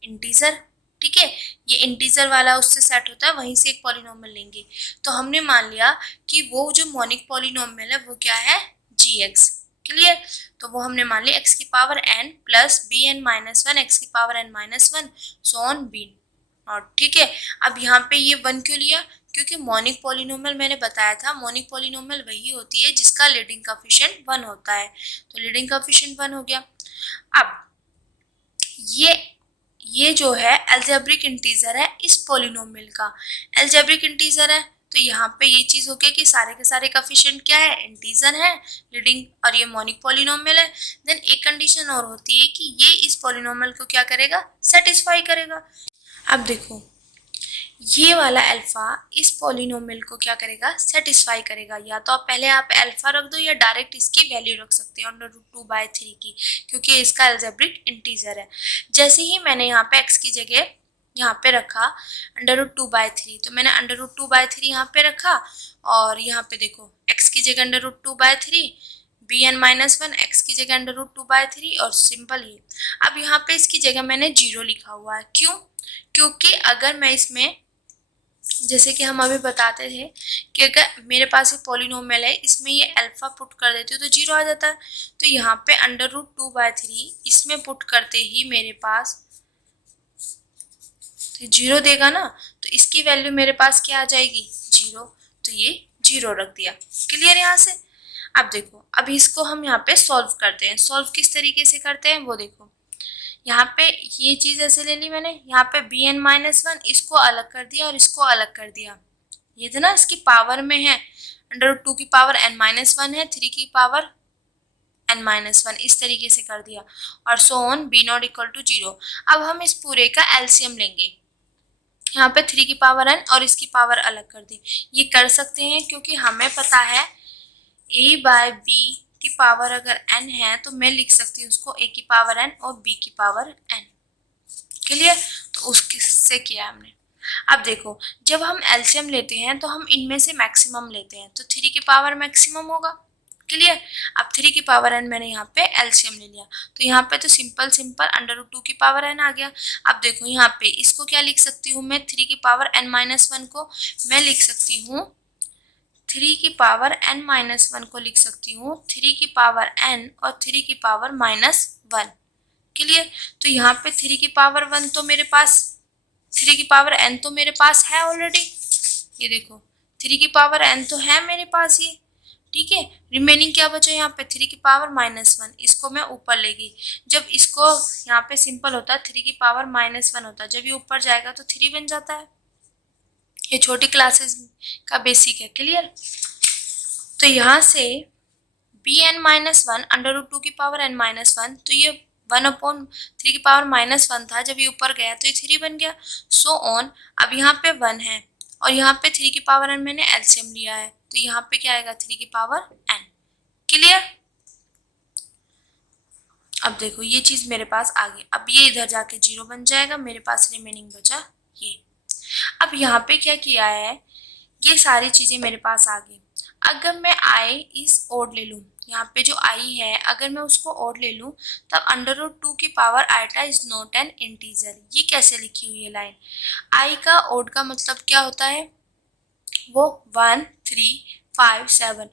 इंटीजर। ठीक है, ये इंटीजर वाला उससे सेट होता है, वहीं से एक पॉलिनोमियल लेंगे। तो हमने मान लिया कि वो जो मोनिक पॉलिनोमियल है वो क्या है gx। क्लियर? तो वो हमने मान लिया x की power n plus bn-1 x की power n-1 so on b not. ठीक है, अब यहाँ पे ये 1 क्यों लिया? क्योंकि मोनिक पॉलिनोमियल मैंने बताया था मोनिक पॉलिनोमियल वही होती है जिसका लीडिंग कोएफिशिएंट 1 होता है। तो लीडिंग कोएफिशिएंट 1 हो गया। अब ये जो है अलजेब्रिक इंटीजर है इस पॉलिनोमियल का, अलजेब्रिक इंटीजर है तो यहाँ पे ये चीज हो गया कि सारे के सारे कोएफिशिएंट क्या है इंटीजर है लीडिंग, और ये मोनिक पॉलिनोमियल है। देन एक कंडीशन और होती है कि ये इस पॉलिनोमियल को क्या करेगा सेटिस्फाई करेगा। अब देखो ये वाला अल्फा इस पॉलिनोमियल को क्या करेगा सेटिस्फाई करेगा। या तो आप पहले आप अल्फा रख दो या डायरेक्ट इसकी वैल्यू रख सकते हो √2/3 की, क्योंकि इसका अलजेब्रिक इंटीजर है। जैसे ही मैंने यहाँ पे x की जगह यहाँ पे रखा √2/3 तो मैंने √2/3 यहाँ पे रखा और यहाँ पे देखो x की जगह √2/3 bn-1 x की जगह √2/3 और सिंपल ही। अब यहाँ पे इसकी जगह मैंने 0 लिखा हुआ है। क्यों? क्योंकि अगर मैं इसमें जैसे कि हम अभी बताते थे कि अगर मेरे पास एक पॉलिनोमियल है इसमें ये अल्फा पुट कर देती हूँ तो 0 आ जाता है। तो यहाँ पे √2/3 इसमें पुट करते ही मेरे पास तो 0 देगा ना, तो इसकी वैल्यू मेरे पास क्या आ जाएगी 0। तो ये 0 रख दिया। क्लियर यहाँ से? अब देखो अब इसको हम यहाँ पे सॉल्व करते हैं। सॉल्व किस तरीके से करते हैं वो देखो। यहाँ पे ये चीज ऐसे ले ली मैंने, यहाँ पे bn-1 इसको अलग कर दिया और इसको अलग कर दिया। ये था ना इसकी पावर में है √2 की पावर n-1 है, 3 की पावर n-1 इस तरीके से कर दिया और so on b0 equal to 0। अब हम इस पूरे का एलसीएम लेंगे। यहाँ पे 3 की पावर n और इसकी पावर अलग कर दी। ये कर सकते हैं क्योंकि हमें पता है a/b की पावर अगर n है तो मैं लिख सकती हूँ उसको a की पावर n और b की पावर n। क्लियर? तो उससे किया हमने। अब देखो जब हम एलसीएम लेते हैं तो हम इनमें से मैक्सिमम लेते हैं, तो 3 की पावर मैक्सिमम होगा। क्लियर? अब 3 की पावर n मैंने यहाँ पे एलसीएम ले लिया तो यहाँ पे तो सिंपल √2 की पावर n आ गया। अब देखो यहाँ पे इसको क्या लिख सकती हूँ मैं, 3 की पावर n-1 को मैं लिख सकती हूँ 3 की पावर n माइनस 1 को लिख सकती हूँ 3 की पावर n और 3 की पावर माइनस 1। क्लियर? तो यहाँ पे 3 की पावर 1 तो मेरे पास 3 की पावर n तो मेरे पास है ऑलरेडी। ये देखो 3 की पावर n तो है मेरे पास ये। ठीक है, रिमेनिंग क्या बचा यहाँ पे 3 की पावर माइनस 1, इसको मैं ऊपर ले गई। जब इसको यहाँ पे सिंपल होता है 3 की पावर माइनस 1 होता है, जब ये ऊपर जाएगा तो 3 बन जाता है। ये छोटी क्लासेस का बेसिक है। क्लियर? तो यहाँ से b n minus 1 under root 2 की पावर n माइनस 1, तो ये 1/3 की पावर माइनस 1 था, जब ये ऊपर गया तो ये 3 बन गया। So on. अब यहाँ पे 1 है और यहाँ पे 3 की पावर n मैंने एलसीएम लिया है, तो यहाँ पे क्या आएगा 3 की पावर n। क्लियर? अब देखो ये चीज मेरे पास आ गई। अब ये इधर जाके 0 बन जाएगा, मेरे पास रिमेनिंग बचा ये। अब यहाँ पे क्या किया है, ये सारी चीजें मेरे पास आ गई। अगर मैं आई इस ओड ले लूँ, यहाँ पे जो आई है अगर मैं उसको ओड ले लूँ, तब अंडर रूट 2 की power eta is not an integer. ये कैसे लिखी हुई है लाइन? आई का ओड का मतलब क्या होता है? वो 1 3 5 7।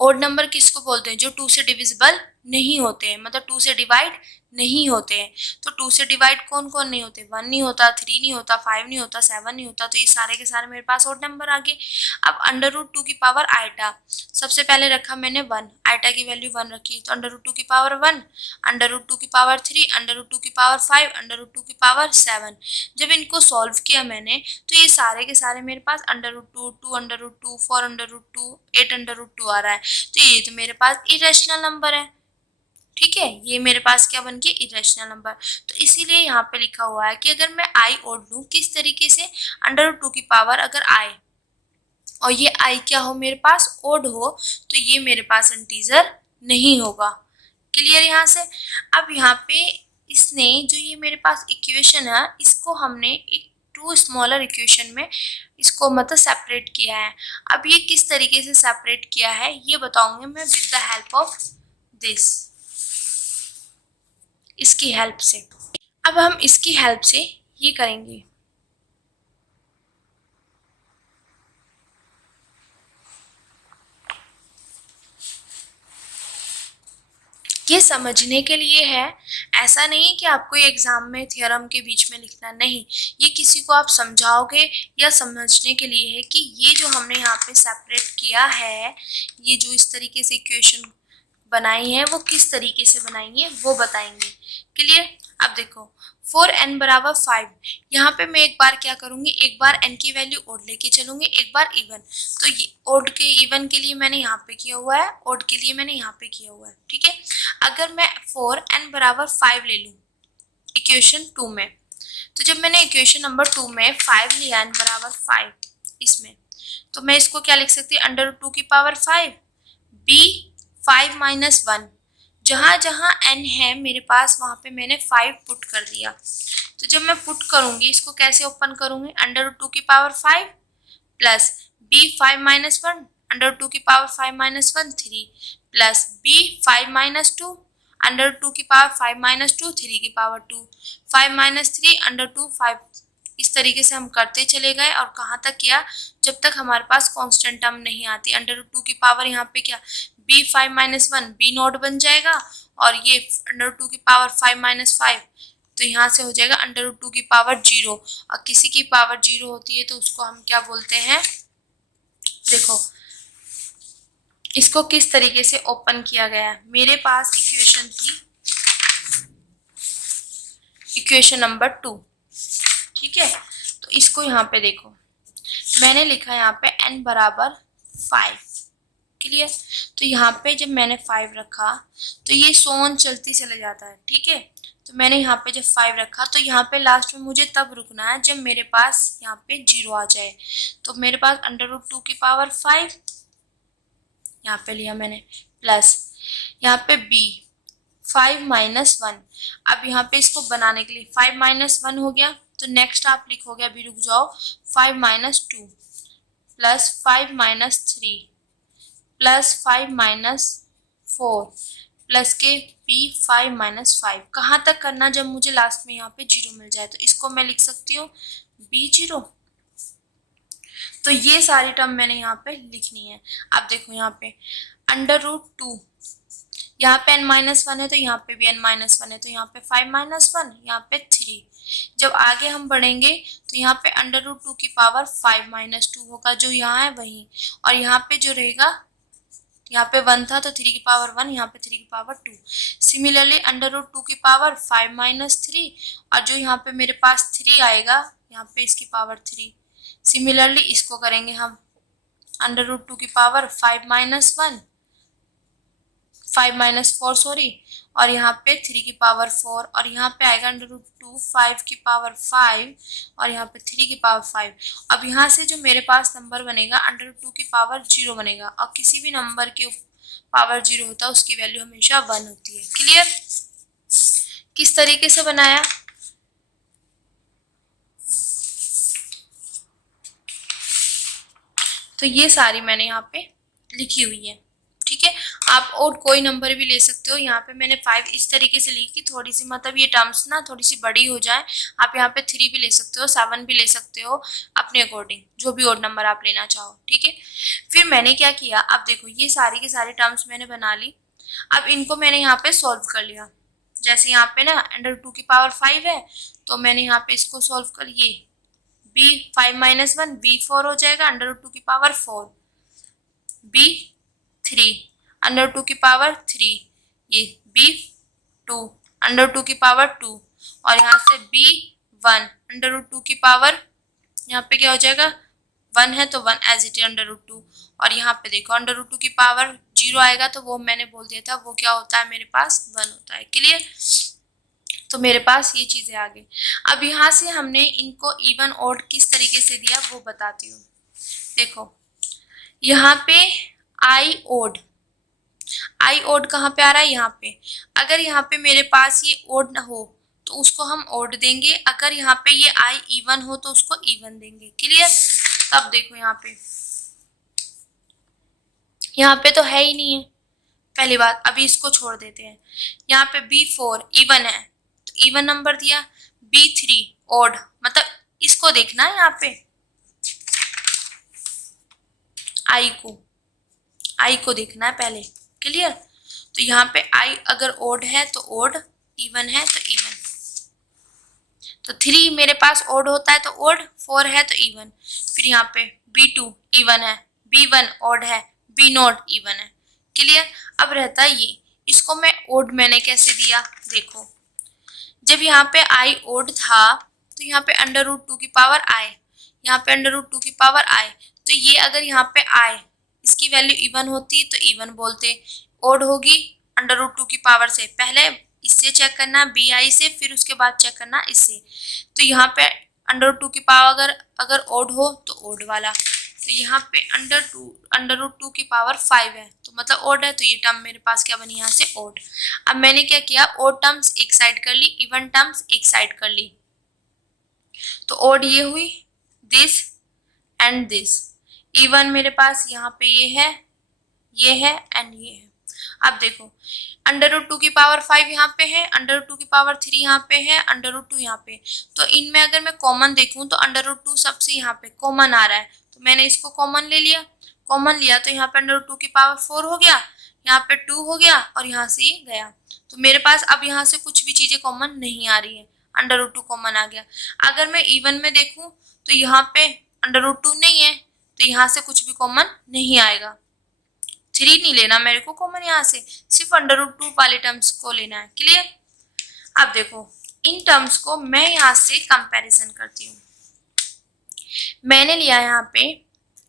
ओड नंबर किसको बोलते हैं? जो 2 से डिविजिबल नहीं होते हैं, मतलब 2 से डिवाइड नहीं होते हैं। तो 2 से डिवाइड कौन कौन नहीं होते? 1 नहीं होता, 3 नहीं होता, 5 नहीं होता, 7 नहीं होता। तो ये सारे के सारे मेरे पास ओड नंबर आ गए। अब अंडर रूट 2 की पावर आइटा, सबसे पहले रखा मैंने 1, आइटा की वैल्यू 1 रखी, तो अंडर रूट 2 की पावर 1, अंडर रूट 2 की पावर 3, अंडर रूट 2 की पावर 5, अंडर रूट 2 की पावर 7। जब इनको सॉल्व किया मैंने तो ये सारे के सारे मेरे पास under root 2, 2 under root 2, 4 under root 2, 8 under root 2 आ रहा है। तो ये तो मेरे पास इरेशनल नंबर है। ठीक है, ये मेरे पास क्या बन गया? Irrational number. तो इसीलिए यहाँ पे लिखा हुआ है कि अगर मैं आई ओड लूँ किस तरीके से, अंडर रूट 2 की पावर अगर आए और ये आई क्या हो मेरे पास? ओड हो, तो ये मेरे पास इंटीजर नहीं होगा। क्लियर यहाँ से? अब यहाँ पे इसने जो ये मेरे पास इक्वेशन है, इसको हमने एक 2 स्मॉलर इक्वेशन में इसको मतलब सेपरेट किया है। अब ये किस तरीके से सेपरेट किया है ये बताऊंगी मैं with the help of this, इसकी हेल्प से। अब हम इसकी हेल्प से ये करेंगे। ये समझने के लिए है, ऐसा नहीं कि आपको ये एग्जाम में थ्योरम के बीच में लिखना, नहीं, ये किसी को आप समझाओगे या समझने के लिए है कि ये जो हमने यहाँ पे सेपरेट किया है, ये जो इस तरीके से इक्वेशन बनाई है वो किस तरीके से बनाई है वो बताएंगे। क्लियर? अब देखो 4n बराबर 5, यहाँ पे मैं एक बार क्या करूँगी, एक बार n की वैल्यू ओड लेके चलूँगी, एक बार इवन। तो ये ओड के इवन के लिए मैंने यहाँ पे किया हुआ है, ओड के लिए मैंने यहाँ पे किया हुआ है। ठीक है, अगर मैं 4n बराबर 5 ले लूँ इक्वेशन 2 में, तो जब मैंने इक्वेशन नंबर 2 में 5 लिया n बराबर 5 इसमें, तो मैं इसको क्या लिख सकती हूँ? अंडर 2 की पावर 5 b 5 माइनस 1, जहाँ जहाँ n है मेरे पास वहाँ पे मैंने 5 पुट कर दिया। तो जब मैं पुट करूँगी इसको कैसे ओपन करूँगी? अंडर 2 की power 5 plus b 5 minus 1 under 2 की power 5 minus 1 3 plus b 5 minus 2 under 2 की पावर 5 माइनस 2 3 की पावर 2 5 माइनस 3 अंडर 2 5। इस तरीके से हम करते चले गए और कहाँ तक किया? जब तक हमारे पास कांस्टेंट टर्म नहीं आती। अंडर रूट 2 की पावर यहाँ पे क्या b 5 माइनस 1 b नॉट बन जाएगा, और ये अंडर 2 की पावर 5 माइनस 5, तो यहाँ से हो जाएगा अंडर रूट 2 की पावर 0। और किसी की पावर 0 होती है तो उसको हम क्या बोलते हैं? देखो इसको किस तरीके से ओपन किया गया है। मेरे पास इक्वेशन थी इक्वेशन नंबर 2। ठीक है, तो इसको यहाँ पे देखो मैंने लिखा यहाँ पे n बराबर 5। क्लियर? तो यहाँ पे जब मैंने 5 रखा तो ये सोन चलती चले जाता है। ठीक है, तो मैंने यहाँ पे जब 5 रखा तो यहाँ पे लास्ट में मुझे तब रुकना है जब मेरे पास यहाँ पे 0 आ जाए। तो मेरे पास अंडर रूट 2 की पावर 5 यहाँ पे लिया मैंने, प्लस यहाँ पे b 5 माइनस 1। अब यहाँ पे इसको बनाने के लिए 5 माइनस 1 हो गया, तो नेक्स्ट आप लिखोगे, अभी रुक जाओ, 5 minus 2 plus 5 minus 3 plus 5 minus 4 plus के b 5 माइनस 5। कहाँ तक करना? जब मुझे लास्ट में यहाँ पे 0 मिल जाए, तो इसको मैं लिख सकती हूँ b 0। तो ये सारी टर्म मैंने यहाँ पे लिखनी है। अब देखो यहाँ पे √2, यहाँ पे n-1 है तो यहाँ पे भी n-1 है, तो यहाँ पे 5-1, यहाँ पे 3। जब आगे हम बढ़ेंगे तो यहाँ पे √2 की पावर 5-2 होगा, जो यहाँ है वही, और यहाँ पे जो रहेगा, यहाँ पे 1 था तो 3 की पावर 1, यहाँ पे 3 की पावर 2। सिमिलरली √2 की पावर 5-3, और जो यहाँ पे मेरे पास 3 आएगा, यहाँ पे इसकी पावर 3। सिमिलरली इसको करेंगे हम, √2 की पावर 5-4 सॉरी, और यहाँ पे 3 की पावर 4, और यहाँ पे आएगा √2 5 की पावर 5, और यहाँ पे 3 की पावर 5। अब यहाँ से जो मेरे पास नंबर बनेगा √2 की पावर 0 बनेगा, और किसी भी नंबर के पावर 0 होता है उसकी वैल्यू हमेशा 1 होती है। क्लियर? किस तरीके से बनाया? तो ये सारी मैंने यहाँ पे लिखी हुई है, ठीक है। आप और कोई नंबर भी ले सकते हो। यहाँ पे मैंने 5 इस तरीके से लिखी, थोड़ी सी मतलब ये टर्म्स ना थोड़ी सी बड़ी हो जाए। आप यहाँ पे 3 भी ले सकते हो, 7 भी ले सकते हो, अपने अकॉर्डिंग जो भी और नंबर आप लेना चाहो, ठीक है। फिर मैंने क्या किया, अब देखो ये सारी की सारी टर्म्स मैंने बना ली। अब इनको मैंने यहाँ पे सॉल्व कर लिया। जैसे यहाँ पे ना √2 की पावर 5 है, तो मैंने यहाँ पे इसको सॉल्व कर, ये b 5-1 b4 हो जाएगा, √2 की पावर 4, b3 √2 की पावर 3, ये b2 √2 की पावर 2, और यहाँ से b1 √2 की पावर, यहाँ पे क्या हो जाएगा, 1 है तो 1 एज इट इज √2, और यहाँ पे देखो √2 की पावर 0 आएगा तो वो मैंने बोल दिया था वो क्या होता है, मेरे पास 1 होता है। क्लियर? तो मेरे पास ये चीजें आ गई। अब यहाँ से हमने इनको इवन ऑड किस तरीके से दिया वो बताती हूँ। देखो यहाँ पे आई ओड कहाँ पे आ रहा है, यहाँ पे। अगर यहाँ पे मेरे पास ये ओड हो तो उसको हम ओड देंगे, अगर यहाँ पे ये आई इवन हो तो उसको इवन देंगे। क्लियर? तब देखो यहाँ पे तो है ही नहीं है, पहली बात। अभी इसको छोड़ देते हैं। यहाँ पे b4 इवन है तो इवन नंबर दिया, b3 ओड, मतलब इसको देखना है, यहाँ पे आई को देखना है पहले। क्लियर? तो यहाँ पे आई अगर ओड है तो ओड, इवन है तो इवन। तो 3 मेरे पास ओड होता है तो ओड, 4 है तो इवन। फिर यहाँ पे b2 इवन है, b1 ओड है, b0 इवन है। क्लियर? अब रहता है ये, इसको मैं ओड मैंने कैसे दिया, देखो जब यहाँ पे आई ओड था तो यहाँ पे √2 की पावर आई, यहाँ पे √2 की पावर आई, तो ये अगर यहाँ पे आई इसकी वैल्यू इवन होती तो इवन बोलते, ओड होगी √2 की पावर से, पहले इससे चेक करना bi से, फिर उसके बाद चेक करना इससे। तो यहाँ पे √2 की पावर अगर ओड हो तो ओड वाला, तो यहाँ पे √2 की पावर 5 है तो मतलब ओड है, तो ये टर्म मेरे पास क्या बनी, यहाँ से ओड। अब मैंने क्या किया, ओड टर्म्स एक साइड कर ली, इवन टर्म्स एक साइड कर ली। तो ओड ये हुई, दिस एंड दिस। इवन मेरे पास यहाँ पे ये है एंड ये है। अब देखो √2 की पावर 5 यहाँ पे है, √2 की पावर 3 यहाँ पे है, √2 यहाँ पे। तो इनमें अगर मैं कॉमन देखूं तो √2 सबसे यहाँ पे कॉमन आ रहा है, तो मैंने इसको कॉमन ले लिया। कॉमन लिया तो यहाँ पे √2 की पावर 4 हो गया, यहाँ पे 2 हो गया, और यहाँ से ये गया। तो मेरे पास अब यहाँ से कुछ भी चीजें कॉमन नहीं आ रही है, √2 कॉमन आ गया। अगर मैं इवन में देखूं तो यहाँ पे √2 नहीं है तो यहाँ से कुछ भी कॉमन नहीं आएगा। 3 नहीं लेना मेरे को कॉमन, यहाँ से सिर्फ √2 वाले टर्म्स को लेना है। क्लियर? अब देखो इन टर्म्स को मैं यहाँ से कंपैरिजन करती हूँ। मैंने लिया यहाँ पे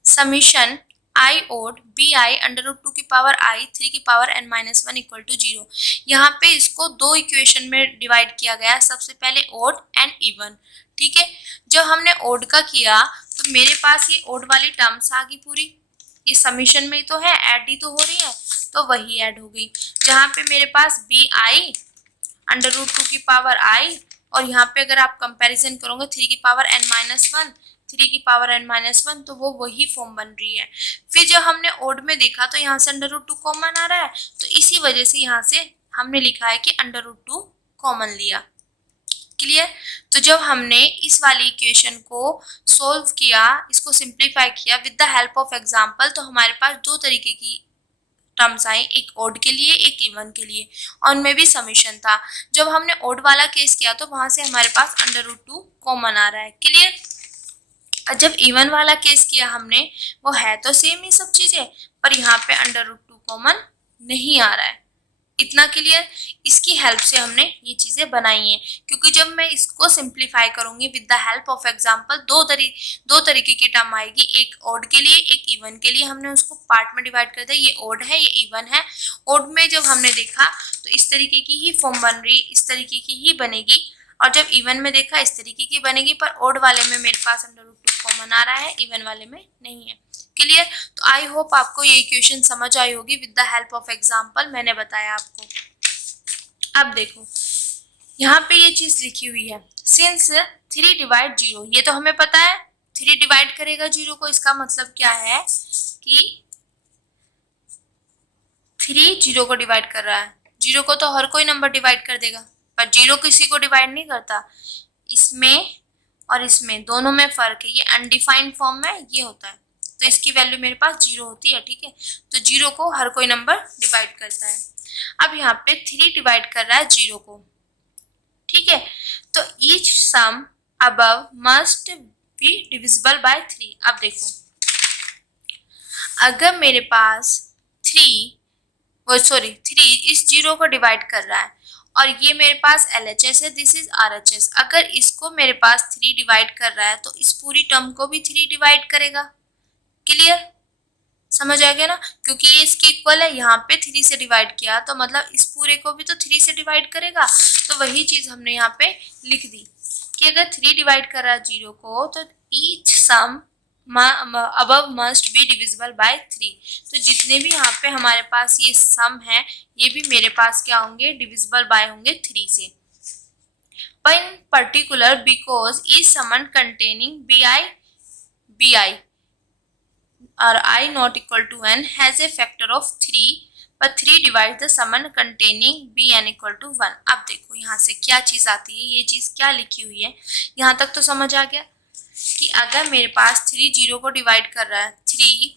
समीशन आई ओड bi √2 की पावर i 3 की पावर n-1 इक्वल टू 0। यहाँ पे इसको दो इक्वेशन में डिवाइड किया गया, सबसे पहले ओड एंड इवन। ठीक है, जब हमने ओड का किया तो मेरे पास ये ओड वाली टर्म्स आ गई पूरी, ये समीशन में ही तो है, ऐड ही तो हो रही है, तो वही ऐड हो गई। जहाँ पे मेरे पास bi √2 की पावर i, और यहाँ पे अगर आप कंपैरिजन करोगे 3 की पावर n-1 3 की पावर n-1, तो वो वही फॉर्म बन रही है। फिर जब हमने ओड में देखा तो यहाँ से √2 कॉमन आ रहा है, तो इसी वजह से यहाँ से हमने लिखा है कि √2 कॉमन लिया। क्लियर। तो जब हमने इस वाली इक्वेशन को सोल्व किया, इसको सिंप्लीफाई किया with the help of example, तो हमारे पास दो तरीके की टर्म्स आई, एक ओड के लिए एक इवन के लिए, और उनमें भी समीशन था। जब हमने ओड वाला केस किया तो वहां से हमारे पास √2 कॉमन आ रहा है। क्लियर। जब इवन वाला केस किया हमने, वो है तो सेम ही सब चीजें, पर यहाँ पे √2 कॉमन नहीं आ रहा है। इतना क्लियर। इसकी हेल्प से हमने ये चीजें बनाई हैं, क्योंकि जब मैं इसको सिंप्लीफाई करूंगी with the help of example, दो तरीके की टर्म आएगी, एक ओड के लिए एक इवन के लिए। हमने उसको पार्ट में डिवाइड कर दिया, ये ओड है ये इवन है। ओड में जब हमने देखा तो इस तरीके की ही फॉर्म बन रही, इस तरीके की ही बनेगी, और जब इवन में देखा इस तरीके की बनेगी, पर ओड वाले में मेरे पास √2 कॉमन आ रहा है, इवन वाले में नहीं है। क्लियर। तो आई होप आपको ये इक्वेशन समझ आई होगी with the help of example मैंने बताया आपको। अब देखो यहाँ पे ये चीज लिखी हुई है, सिंस 3 डिवाइड 0, ये तो हमें पता है 3 डिवाइड करेगा 0 को, इसका मतलब क्या है कि 3 0 को डिवाइड कर रहा है। 0 को तो हर कोई नंबर डिवाइड कर देगा, पर 0 किसी को डिवाइड नहीं करता। इसमें और इसमें दोनों में फर्क है, ये अनडिफाइंड फॉर्म में ये होता है, तो इसकी वैल्यू मेरे पास 0 होती है। ठीक है, तो 0 को हर कोई नंबर डिवाइड करता है। अब यहाँ पे 3 डिवाइड कर रहा है 0 को। ठीक है, तो each sum above must be divisible by 3। अब देखो, अगर मेरे पास 3 इस 0 को डिवाइड कर रहा है, और ये मेरे पास LHS है, दिस इज RHS, अगर इसको मेरे पास 3 डिवाइड कर रहा है तो इस पूरी टर्म को भी 3 डिवाइड करेगा। क्लियर, समझ आ गया ना, क्योंकि ये इसके इक्वल है, यहाँ पे 3 से डिवाइड किया तो मतलब इस पूरे को भी तो 3 से डिवाइड करेगा। तो वही चीज हमने यहाँ पे लिख दी कि अगर 3 डिवाइड कर रहा है 0 को, तो each sum above must be divisible by 3। तो जितने भी यहाँ पे हमारे पास ये सम है, ये भी मेरे पास क्या होंगे, डिविजिबल बाय होंगे 3 से। पर इन particular because is someone containing bi or I not equal to n has a factor of 3, but 3 divides the summand containing bn equal to 1। अब देखो यहाँ से क्या चीज आती है, ये चीज क्या लिखी हुई है, यहाँ तक तो समझ आ गया कि अगर मेरे पास 3 0 को डिवाइड कर रहा है, 3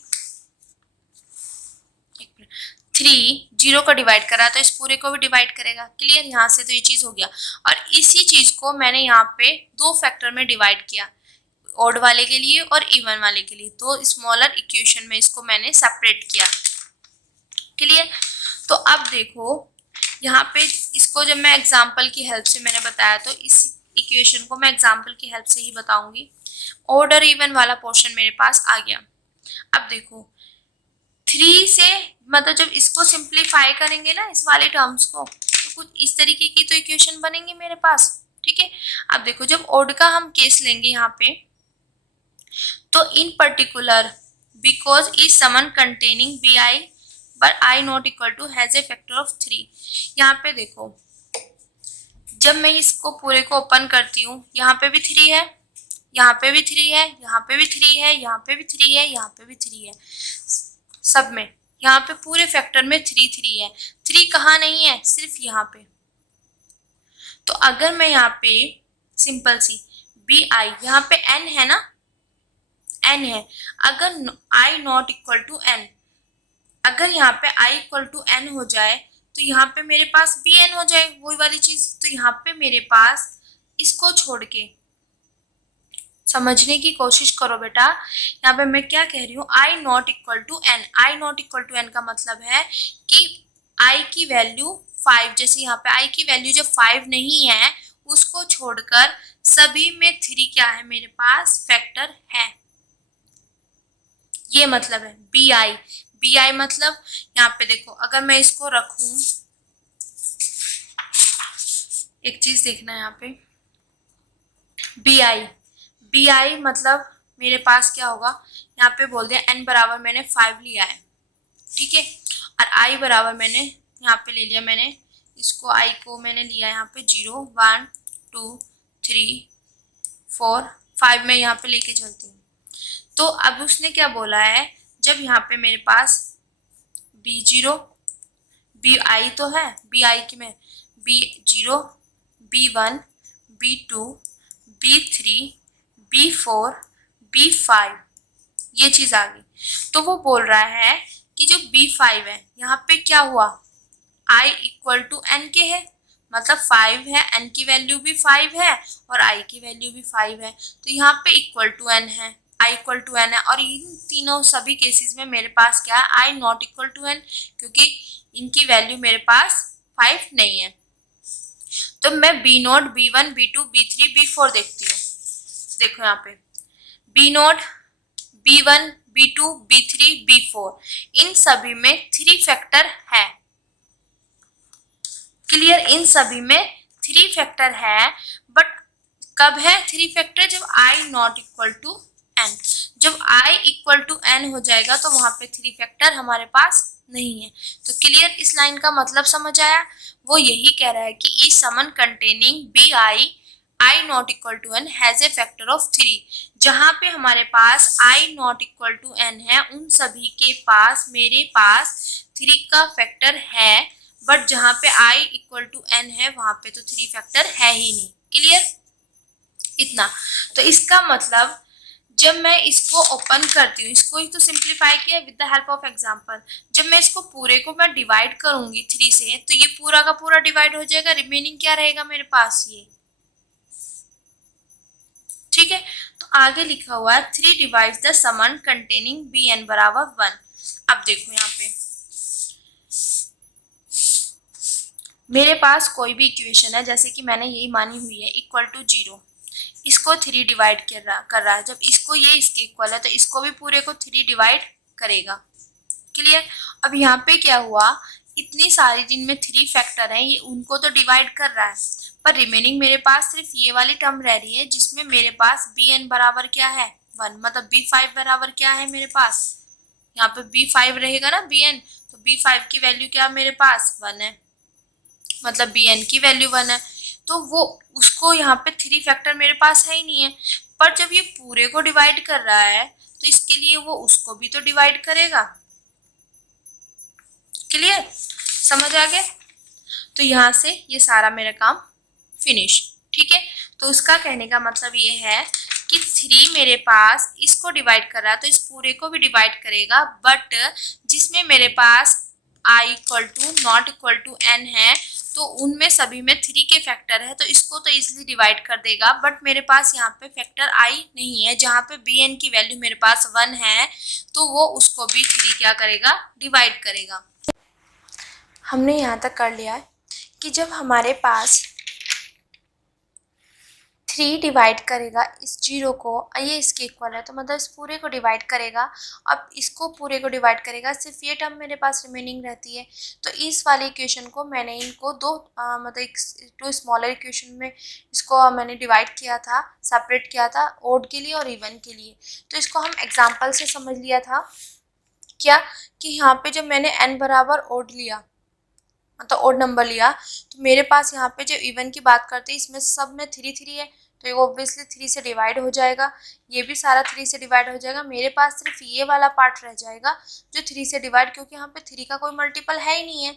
0 को डिवाइड कर रहा है, तो इस पूरे को भी डिवाइड करेगा। क्लियर, यहाँ से तो ये चीज हो गया। और इसी चीज को मैंने यहाँ पे 2 फैक्टर में डिवाइड किया, ओड वाले के लिए और इवन वाले के लिए, तो स्मॉलर इक्वेशन में इसको मैंने सेपरेट किया। क्लियर। तो अब देखो यहाँ पे इसको जब मैं एग्जांपल की हेल्प से मैंने बताया, तो इस इक्वेशन को मैं एग्जांपल की हेल्प से ही बताऊंगी। ओड और इवन वाला पोर्शन मेरे पास आ गया। अब देखो 3 से मतलब जब इसको सिंप्लीफाई करेंगे ना इस वाले टर्म्स को, तो कुछ इस तरीके की तो इक्वेशन बनेंगे मेरे पास। ठीक है, अब देखो जब ओड का हम केस लेंगे यहाँ पे, तो इन particular because is someone containing bi but I not equal to has a factor of 3। यहाँ पे देखो जब मैं इसको पूरे को ओपन करती हूँ, यहाँ पे भी 3 है, यहाँ पे भी 3 है, यहाँ पे भी 3 है, यहाँ पे भी 3 है, यहाँ पे भी 3 है, सब में यहाँ पे पूरे फैक्टर में 3 3 है। 3 कहाँ नहीं है, सिर्फ यहाँ पे। तो अगर मैं यहाँ पे सिंपल सी bi, यहाँ पे n है ना, n है, अगर i not equal to n, अगर यहाँ पे i इक्वल टू n हो जाए तो यहाँ पे मेरे पास bn हो जाए, वही वाली चीज। तो यहाँ पे मेरे पास इसको छोड़ के समझने की कोशिश करो बेटा, यहाँ पे मैं क्या कह रही हूँ, i not equal to n। i not equal to n का मतलब है कि i की वैल्यू 5, जैसे यहाँ पे i की वैल्यू जब 5 नहीं है, उसको छोड़कर सभी में 3 क्या है मेरे पास, फैक्टर है। ये मतलब है bi मतलब यहाँ पे देखो, अगर मैं इसको रखूं, एक चीज देखना है यहाँ पे, bi मतलब मेरे पास क्या होगा, यहाँ पे बोल दिया n बराबर मैंने 5 लिया है। ठीक है, और i बराबर मैंने यहाँ पे ले लिया, मैंने इसको i को मैंने लिया यहाँ पे 0 1 2 3 4 5 में यहाँ पे लेके चलती हूँ। तो अब उसने क्या बोला है, जब यहाँ पे मेरे पास b0 bi तो है, bi की में b0 b1 B2, B3, B4, B5, ये चीज आ गई। तो वो बोल रहा है कि जो B5 है यहाँ पे क्या हुआ, I इक्वल टू n के है, मतलब 5 है, n की वैल्यू भी 5 है और I की वैल्यू भी 5 है, तो यहाँ पे इक्वल टू n है, I इक्वल टू n है। और इन तीनों सभी केसेस में मेरे पास क्या है, I not equal to n, क्योंकि इनकी वैल्यू मेरे पास 5 नहीं है। तो मैं B0, B1, B2, B3, B4 देखती हूँ। देखो यहाँ पे B0, B1, B2, B3, B4, इन सभी में 3 फैक्टर है। क्लियर, इन सभी में 3 फैक्टर है, बट कब है 3 फैक्टर, जब I not equal to n। जब I इक्वल टू n हो जाएगा तो वहां पे 3 फैक्टर हमारे पास नहीं है। तो क्लियर, इस लाइन का मतलब समझ आया। वो यही कह रहा है कि e summand containing b i not equal to n has a factor of 3। जहां पे हमारे पास I not equal to n है, उन सभी के पास मेरे पास 3 का फैक्टर है, बट जहां पे I इक्वल टू n है वहां पे तो 3 फैक्टर है ही नहीं। क्लियर, इतना। तो इसका मतलब जब मैं इसको ओपन करती हूँ, इसको ही तो सिंप्लीफाई किया with the help of example, जब मैं इसको पूरे को मैं डिवाइड करूंगी 3 से, तो ये पूरा का पूरा डिवाइड हो जाएगा, रिमेनिंग क्या रहेगा मेरे पास, ये। ठीक है, तो आगे लिखा हुआ है 3 divides the summand containing b n बराबर 1। अब देखो यहाँ पे मेरे पास कोई भी इक्वेशन है, जैसे कि मैंने यही मानी हुई है इक्वल टू 0, इसको 3 डिवाइड कर रहा है, जब इसको ये इसके इक्वल है तो इसको भी पूरे को 3 डिवाइड करेगा। क्लियर, अब यहाँ पे क्या हुआ, इतनी सारी जिनमें 3 फैक्टर हैं ये उनको तो डिवाइड कर रहा है, पर रिमेनिंग मेरे पास सिर्फ ये वाली टर्म रह रही है जिसमें मेरे पास बी एन बराबर क्या है 1, मतलब B5 बराबर क्या है मेरे पास, यहाँ पे B5 रहेगा ना Bn, तो B5 की वैल्यू क्या मेरे पास 1 है, मतलब Bn की वैल्यू 1 है। तो वो उसको यहाँ पे 3 फैक्टर मेरे पास है ही नहीं है, पर जब ये पूरे को डिवाइड कर रहा है तो इसके लिए वो उसको भी तो डिवाइड करेगा। क्लियर, समझ आ गया। तो यहाँ से ये सारा मेरा काम फिनिश। ठीक है, तो उसका कहने का मतलब ये है कि 3 मेरे पास इसको डिवाइड कर रहा है तो इस पूरे को भी डिवाइड करेगा, बट जिसमें मेरे पास I equal to not equal to n है तो उनमें सभी में 3 के फैक्टर है, तो इसको तो इजीली डिवाइड कर देगा, बट मेरे पास यहाँ पे फैक्टर I नहीं है, जहाँ पे Bn की वैल्यू मेरे पास 1 है तो वो उसको भी 3 क्या करेगा, डिवाइड करेगा। हमने यहाँ तक कर लिया है कि जब हमारे पास 3 डिवाइड करेगा इस 0 को, ये इसके इक्वल है तो मतलब इस पूरे को डिवाइड करेगा, अब इसको पूरे को डिवाइड करेगा, सिर्फ ये टर्म मेरे पास रिमेनिंग रहती है। तो इस वाले इक्वेशन को मैंने इनको दो मतलब 2 स्मॉलर इक्वेशन में इसको मैंने डिवाइड किया था, सेपरेट किया था, ओड के लिए और इवन के लिए। तो इसको हम एग्जाम्पल से समझ लिया था क्या, कि यहाँ पे जब मैंने n बराबर ओड लिया, मतलब ओड नंबर लिया, तो मेरे पास यहाँ पे जब इवन की बात करते हैं इसमें सब में 3 है, तो ये ऑब्वियसली 3 से डिवाइड हो जाएगा, ये भी सारा 3 से डिवाइड हो जाएगा, मेरे पास सिर्फ ये वाला पार्ट रह जाएगा जो 3 से डिवाइड, क्योंकि यहाँ पे 3 का कोई मल्टीपल है ही नहीं है।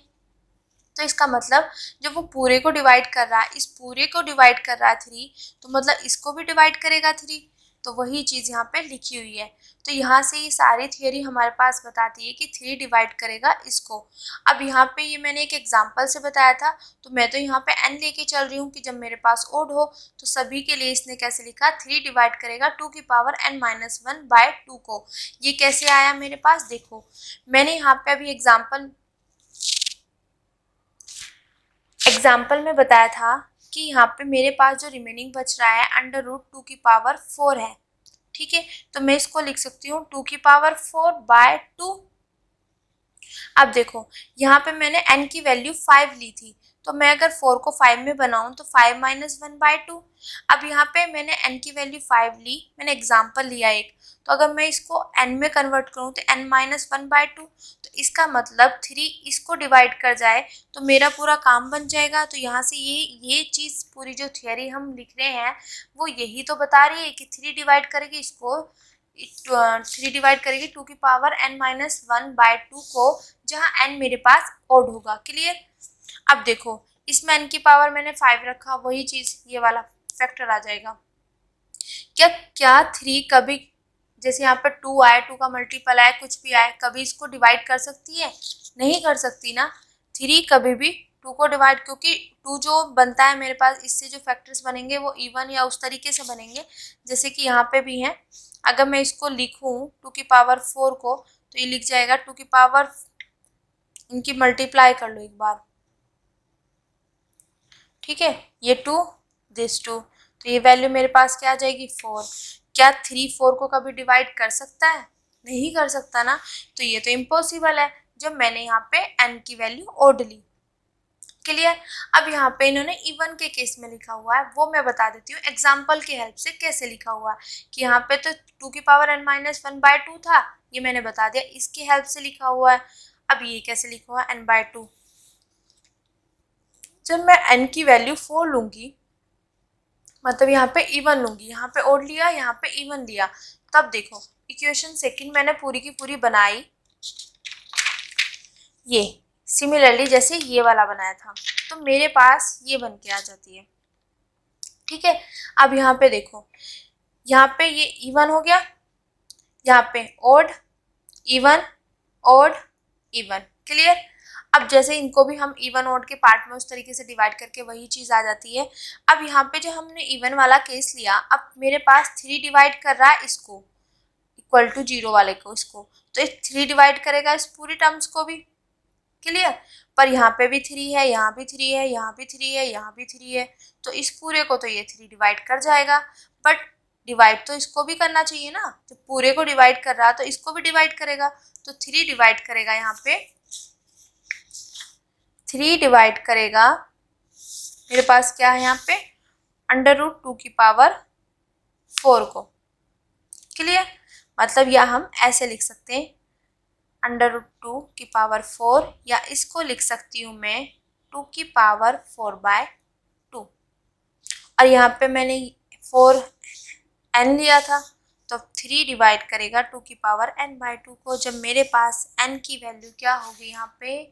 तो इसका मतलब जब वो पूरे को डिवाइड कर रहा है, इस पूरे को डिवाइड कर रहा है 3, तो मतलब इसको भी डिवाइड करेगा 3, तो वही चीज़ यहाँ पे लिखी हुई है। तो यहाँ से ये सारी थियोरी हमारे पास बताती है कि 3 डिवाइड करेगा इसको। अब यहाँ पे ये मैंने एक एग्जांपल से बताया था, तो मैं तो यहाँ पे n लेके चल रही हूँ कि जब मेरे पास ओड हो तो सभी के लिए इसने कैसे लिखा, 3 डिवाइड करेगा 2 की पावर n-1 बाय 2 को। ये कैसे आया मेरे पास, देखो मैंने यहाँ पे अभी एग्जाम्पल में बताया था कि यहाँ पे मेरे पास जो रिमेनिंग बच रहा है √2 की पावर 4 है। ठीक है, तो मैं इसको लिख सकती हूँ 2 की पावर 4 बाय 2। अब देखो यहाँ पे मैंने n की वैल्यू 5 ली थी, तो मैं अगर 4 को 5 में बनाऊँ तो 5-1 बाय 2। अब यहाँ पे मैंने n की वैल्यू 5 ली, मैंने एग्जाम्पल लिया एक, तो अगर मैं इसको n में कन्वर्ट करूँ तो n-1 बाय 2, तो इसका मतलब 3 इसको डिवाइड कर जाए तो मेरा पूरा काम बन जाएगा। तो यहाँ से ये चीज़ पूरी जो थियरी हम लिख रहे हैं वो यही तो बता रही है कि 3 डिवाइड करेगी इसको, 3 डिवाइड करेगी 2 की पावर n-1 बाय 2 को, जहाँ n मेरे पास ओड होगा। क्लियर, अब देखो इसमें n की पावर मैंने 5 रखा, वही चीज़ ये वाला फैक्टर आ जाएगा। क्या 3 कभी, जैसे यहाँ पे 2 आए, 2 का मल्टीपल आए, कुछ भी आए, कभी इसको डिवाइड कर सकती है? नहीं कर सकती ना। 3 कभी भी 2 को डिवाइड, क्योंकि 2 जो बनता है मेरे पास, इससे जो फैक्टर्स बनेंगे वो इवन या उस तरीके से बनेंगे जैसे कि यहाँ पे भी है। अगर मैं इसको लिखूँ 2 की पावर 4 को, तो ये लिख जाएगा 2 की पावर, इनकी मल्टीप्लाई कर लो एक बार, ठीक है, ये 2 दिस 2, तो ये वैल्यू मेरे पास क्या आ जाएगी 4। क्या 3 4 को कभी डिवाइड कर सकता है? नहीं कर सकता ना, तो ये तो इम्पॉसिबल है जब मैंने यहाँ पे n की वैल्यू ओड ली। क्लियर? अब यहाँ पे इन्होंने इवन के केस में लिखा हुआ है, वो मैं बता देती हूँ एग्जाम्पल के हेल्प से कैसे लिखा हुआ है। कि यहाँ पे तो 2 की पावर n-1/2 था, ये मैंने बता दिया, इसके हेल्प से लिखा हुआ है। अब ये कैसे लिखा हुआ है n/2, जब मैं n की वैल्यू 4 लूंगी, मतलब यहाँ पे इवन लूंगी, यहाँ पे ओड लिया, यहाँ पे इवन लिया, तब देखो इक्वेशन सेकंड मैंने पूरी की पूरी बनाई, ये सिमिलरली जैसे ये वाला बनाया था, तो मेरे पास ये बन के आ जाती है। ठीक है, अब यहाँ पे देखो, यहाँ पे ये इवन हो गया, यहाँ पे odd even odd even. Clear? अब जैसे इनको भी हम इवन ओड के पार्ट में उस तरीके से डिवाइड करके वही चीज आ जाती है। अब यहाँ पे जो हमने इवन वाला केस लिया, अब मेरे पास 3 डिवाइड कर रहा है इसको, इक्वल टू 0 वाले को, इसको, तो 3 डिवाइड करेगा इस पूरी टर्म्स को भी। क्लियर? पर यहाँ पे भी 3 है, यहाँ भी 3 है, यहाँ भी 3 है, यहाँ भी 3 है, तो इस पूरे को तो ये 3 डिवाइड कर जाएगा, बट डिवाइड तो इसको भी करना चाहिए ना, तो पूरे को डिवाइड कर रहा तो इसको भी डिवाइड करेगा, तो 3 डिवाइड करेगा, यहाँ पे 3 डिवाइड करेगा, मेरे पास क्या है यहाँ पे √2 की पावर 4 को। क्लियर? मतलब या हम ऐसे लिख सकते हैं √2 की पावर 4, या इसको लिख सकती हूँ मैं 2 की पावर 4/2, और यहाँ पे मैंने 4n लिया था, तो 3 डिवाइड करेगा 2 की पावर n/2 को। जब मेरे पास n की वैल्यू क्या होगी, यहाँ पे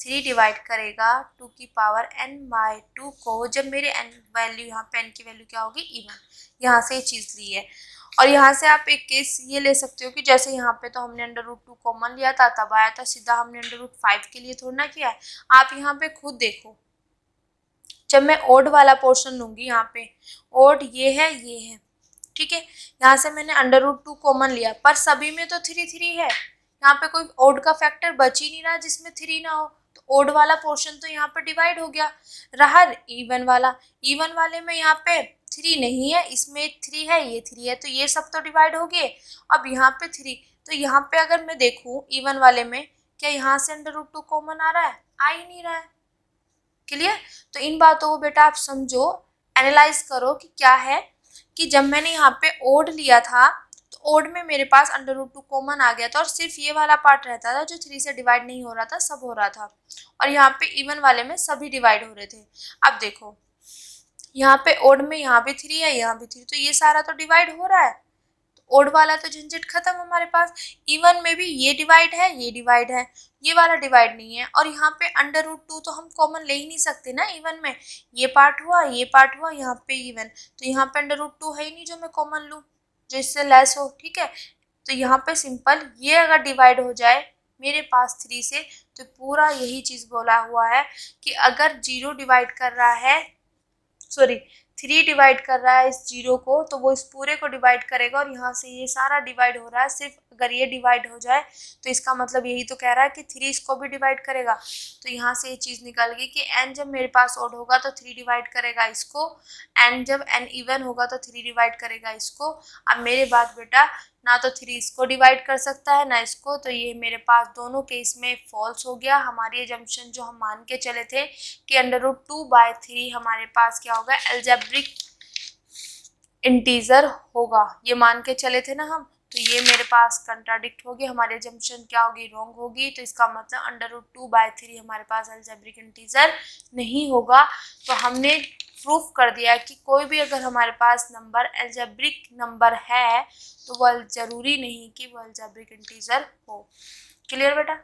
3 डिवाइड करेगा 2 की पावर n/2 को, जब मेरे n वैल्यू, यहाँ पे n की वैल्यू क्या होगी इवन, यहाँ से ये चीज़ ली है। और यहाँ से आप एक केस ये ले सकते हो कि जैसे यहाँ पे तो हमने √2 कॉमन लिया था, तब आया था, सीधा हमने √5 के लिए थोड़ा ना किया है। आप यहाँ पे खुद देखो, जब मैं ओड वाला पोर्शन लूंगी, यहाँ पे ओड ये है, ठीक है, यहाँ से मैंने √2 कॉमन लिया, पर सभी में तो 3 3 है, यहाँ पे कोई ओड का फैक्टर बच ही नहीं रहा जिसमें 3 ना हो, तो ओड वाला पोर्शन तो यहाँ पे डिवाइड हो गया। रहा इवन वाला, इवन वाले में यहाँ पे 3 नहीं है, इसमें 3 है, ये 3 है, तो ये सब तो डिवाइड हो गए। अब यहाँ पे 3, तो यहाँ पे अगर मैं देखूँ इवन वाले में, क्या यहाँ से √2 कॉमन आ रहा है? आ ही नहीं रहा है। क्लियर? तो इन बातों को बेटा आप समझो, एनालाइज करो कि क्या है, कि जब मैंने यहाँ पे ओड लिया था, तो ओड में मेरे पास √2 कॉमन आ गया था, और सिर्फ ये वाला पार्ट रहता था जो 3 से डिवाइड नहीं हो रहा था, सब हो रहा था, और यहाँ पे इवन वाले में सभी डिवाइड हो रहे थे। अब देखो यहाँ पे ओड में यहाँ भी 3 है, यहाँ भी 3, तो ये सारा तो डिवाइड हो रहा है, ओड वाला तो झंझट खत्म हमारे पास। इवन में भी ये डिवाइड है, ये डिवाइड है, ये वाला डिवाइड नहीं है, और यहाँ पे √2 तो हम कॉमन ले ही नहीं सकते ना इवन में, ये पार्ट हुआ, ये पार्ट हुआ, यहाँ पे इवन, तो यहाँ पे √2 है ही नहीं जो मैं कॉमन लूँ, जो इससे लेस हो। ठीक है, तो यहाँ पे सिंपल ये अगर डिवाइड हो जाए मेरे पास 3 से, तो पूरा यही चीज बोला हुआ है कि अगर 0 डिवाइड कर रहा है, सॉरी 3 डिवाइड कर रहा है इस 0 को, तो वो इस पूरे को डिवाइड करेगा, और यहाँ से ये सारा डिवाइड हो रहा है, सिर्फ अगर ये डिवाइड हो जाए तो इसका मतलब यही तो कह रहा है कि 3 इसको भी डिवाइड करेगा। तो यहाँ से ये चीज़ निकल गई कि n जब मेरे पास ओड होगा तो 3 डिवाइड करेगा इसको, n जब n इवन होगा तो 3 डिवाइड करेगा इसको। अब मेरे बात बेटा, ना तो 3 इसको डिवाइड कर सकता है ना इसको, तो ये मेरे पास दोनों केस में फॉल्स हो गया। हमारी एजम्पशन जो हम मान के चले थे कि √2/3 हमारे पास क्या होगा, अलजेब्रिक इंटीजर होगा, ये मान के चले थे ना हम, तो ये मेरे पास कंट्राडिक्ट होगी, हमारी एजम्पशन क्या होगी, रॉन्ग होगी। तो इसका मतलब √2/3 हमारे पास अलजेब्रिक इंटीजर नहीं होगा। तो हमने प्रूफ कर दिया कि कोई भी अगर हमारे पास नंबर अलजेब्रिक नंबर है, तो वह जरूरी नहीं कि वह अलजेब्रिक इंटीजर हो। क्लियर बेटा?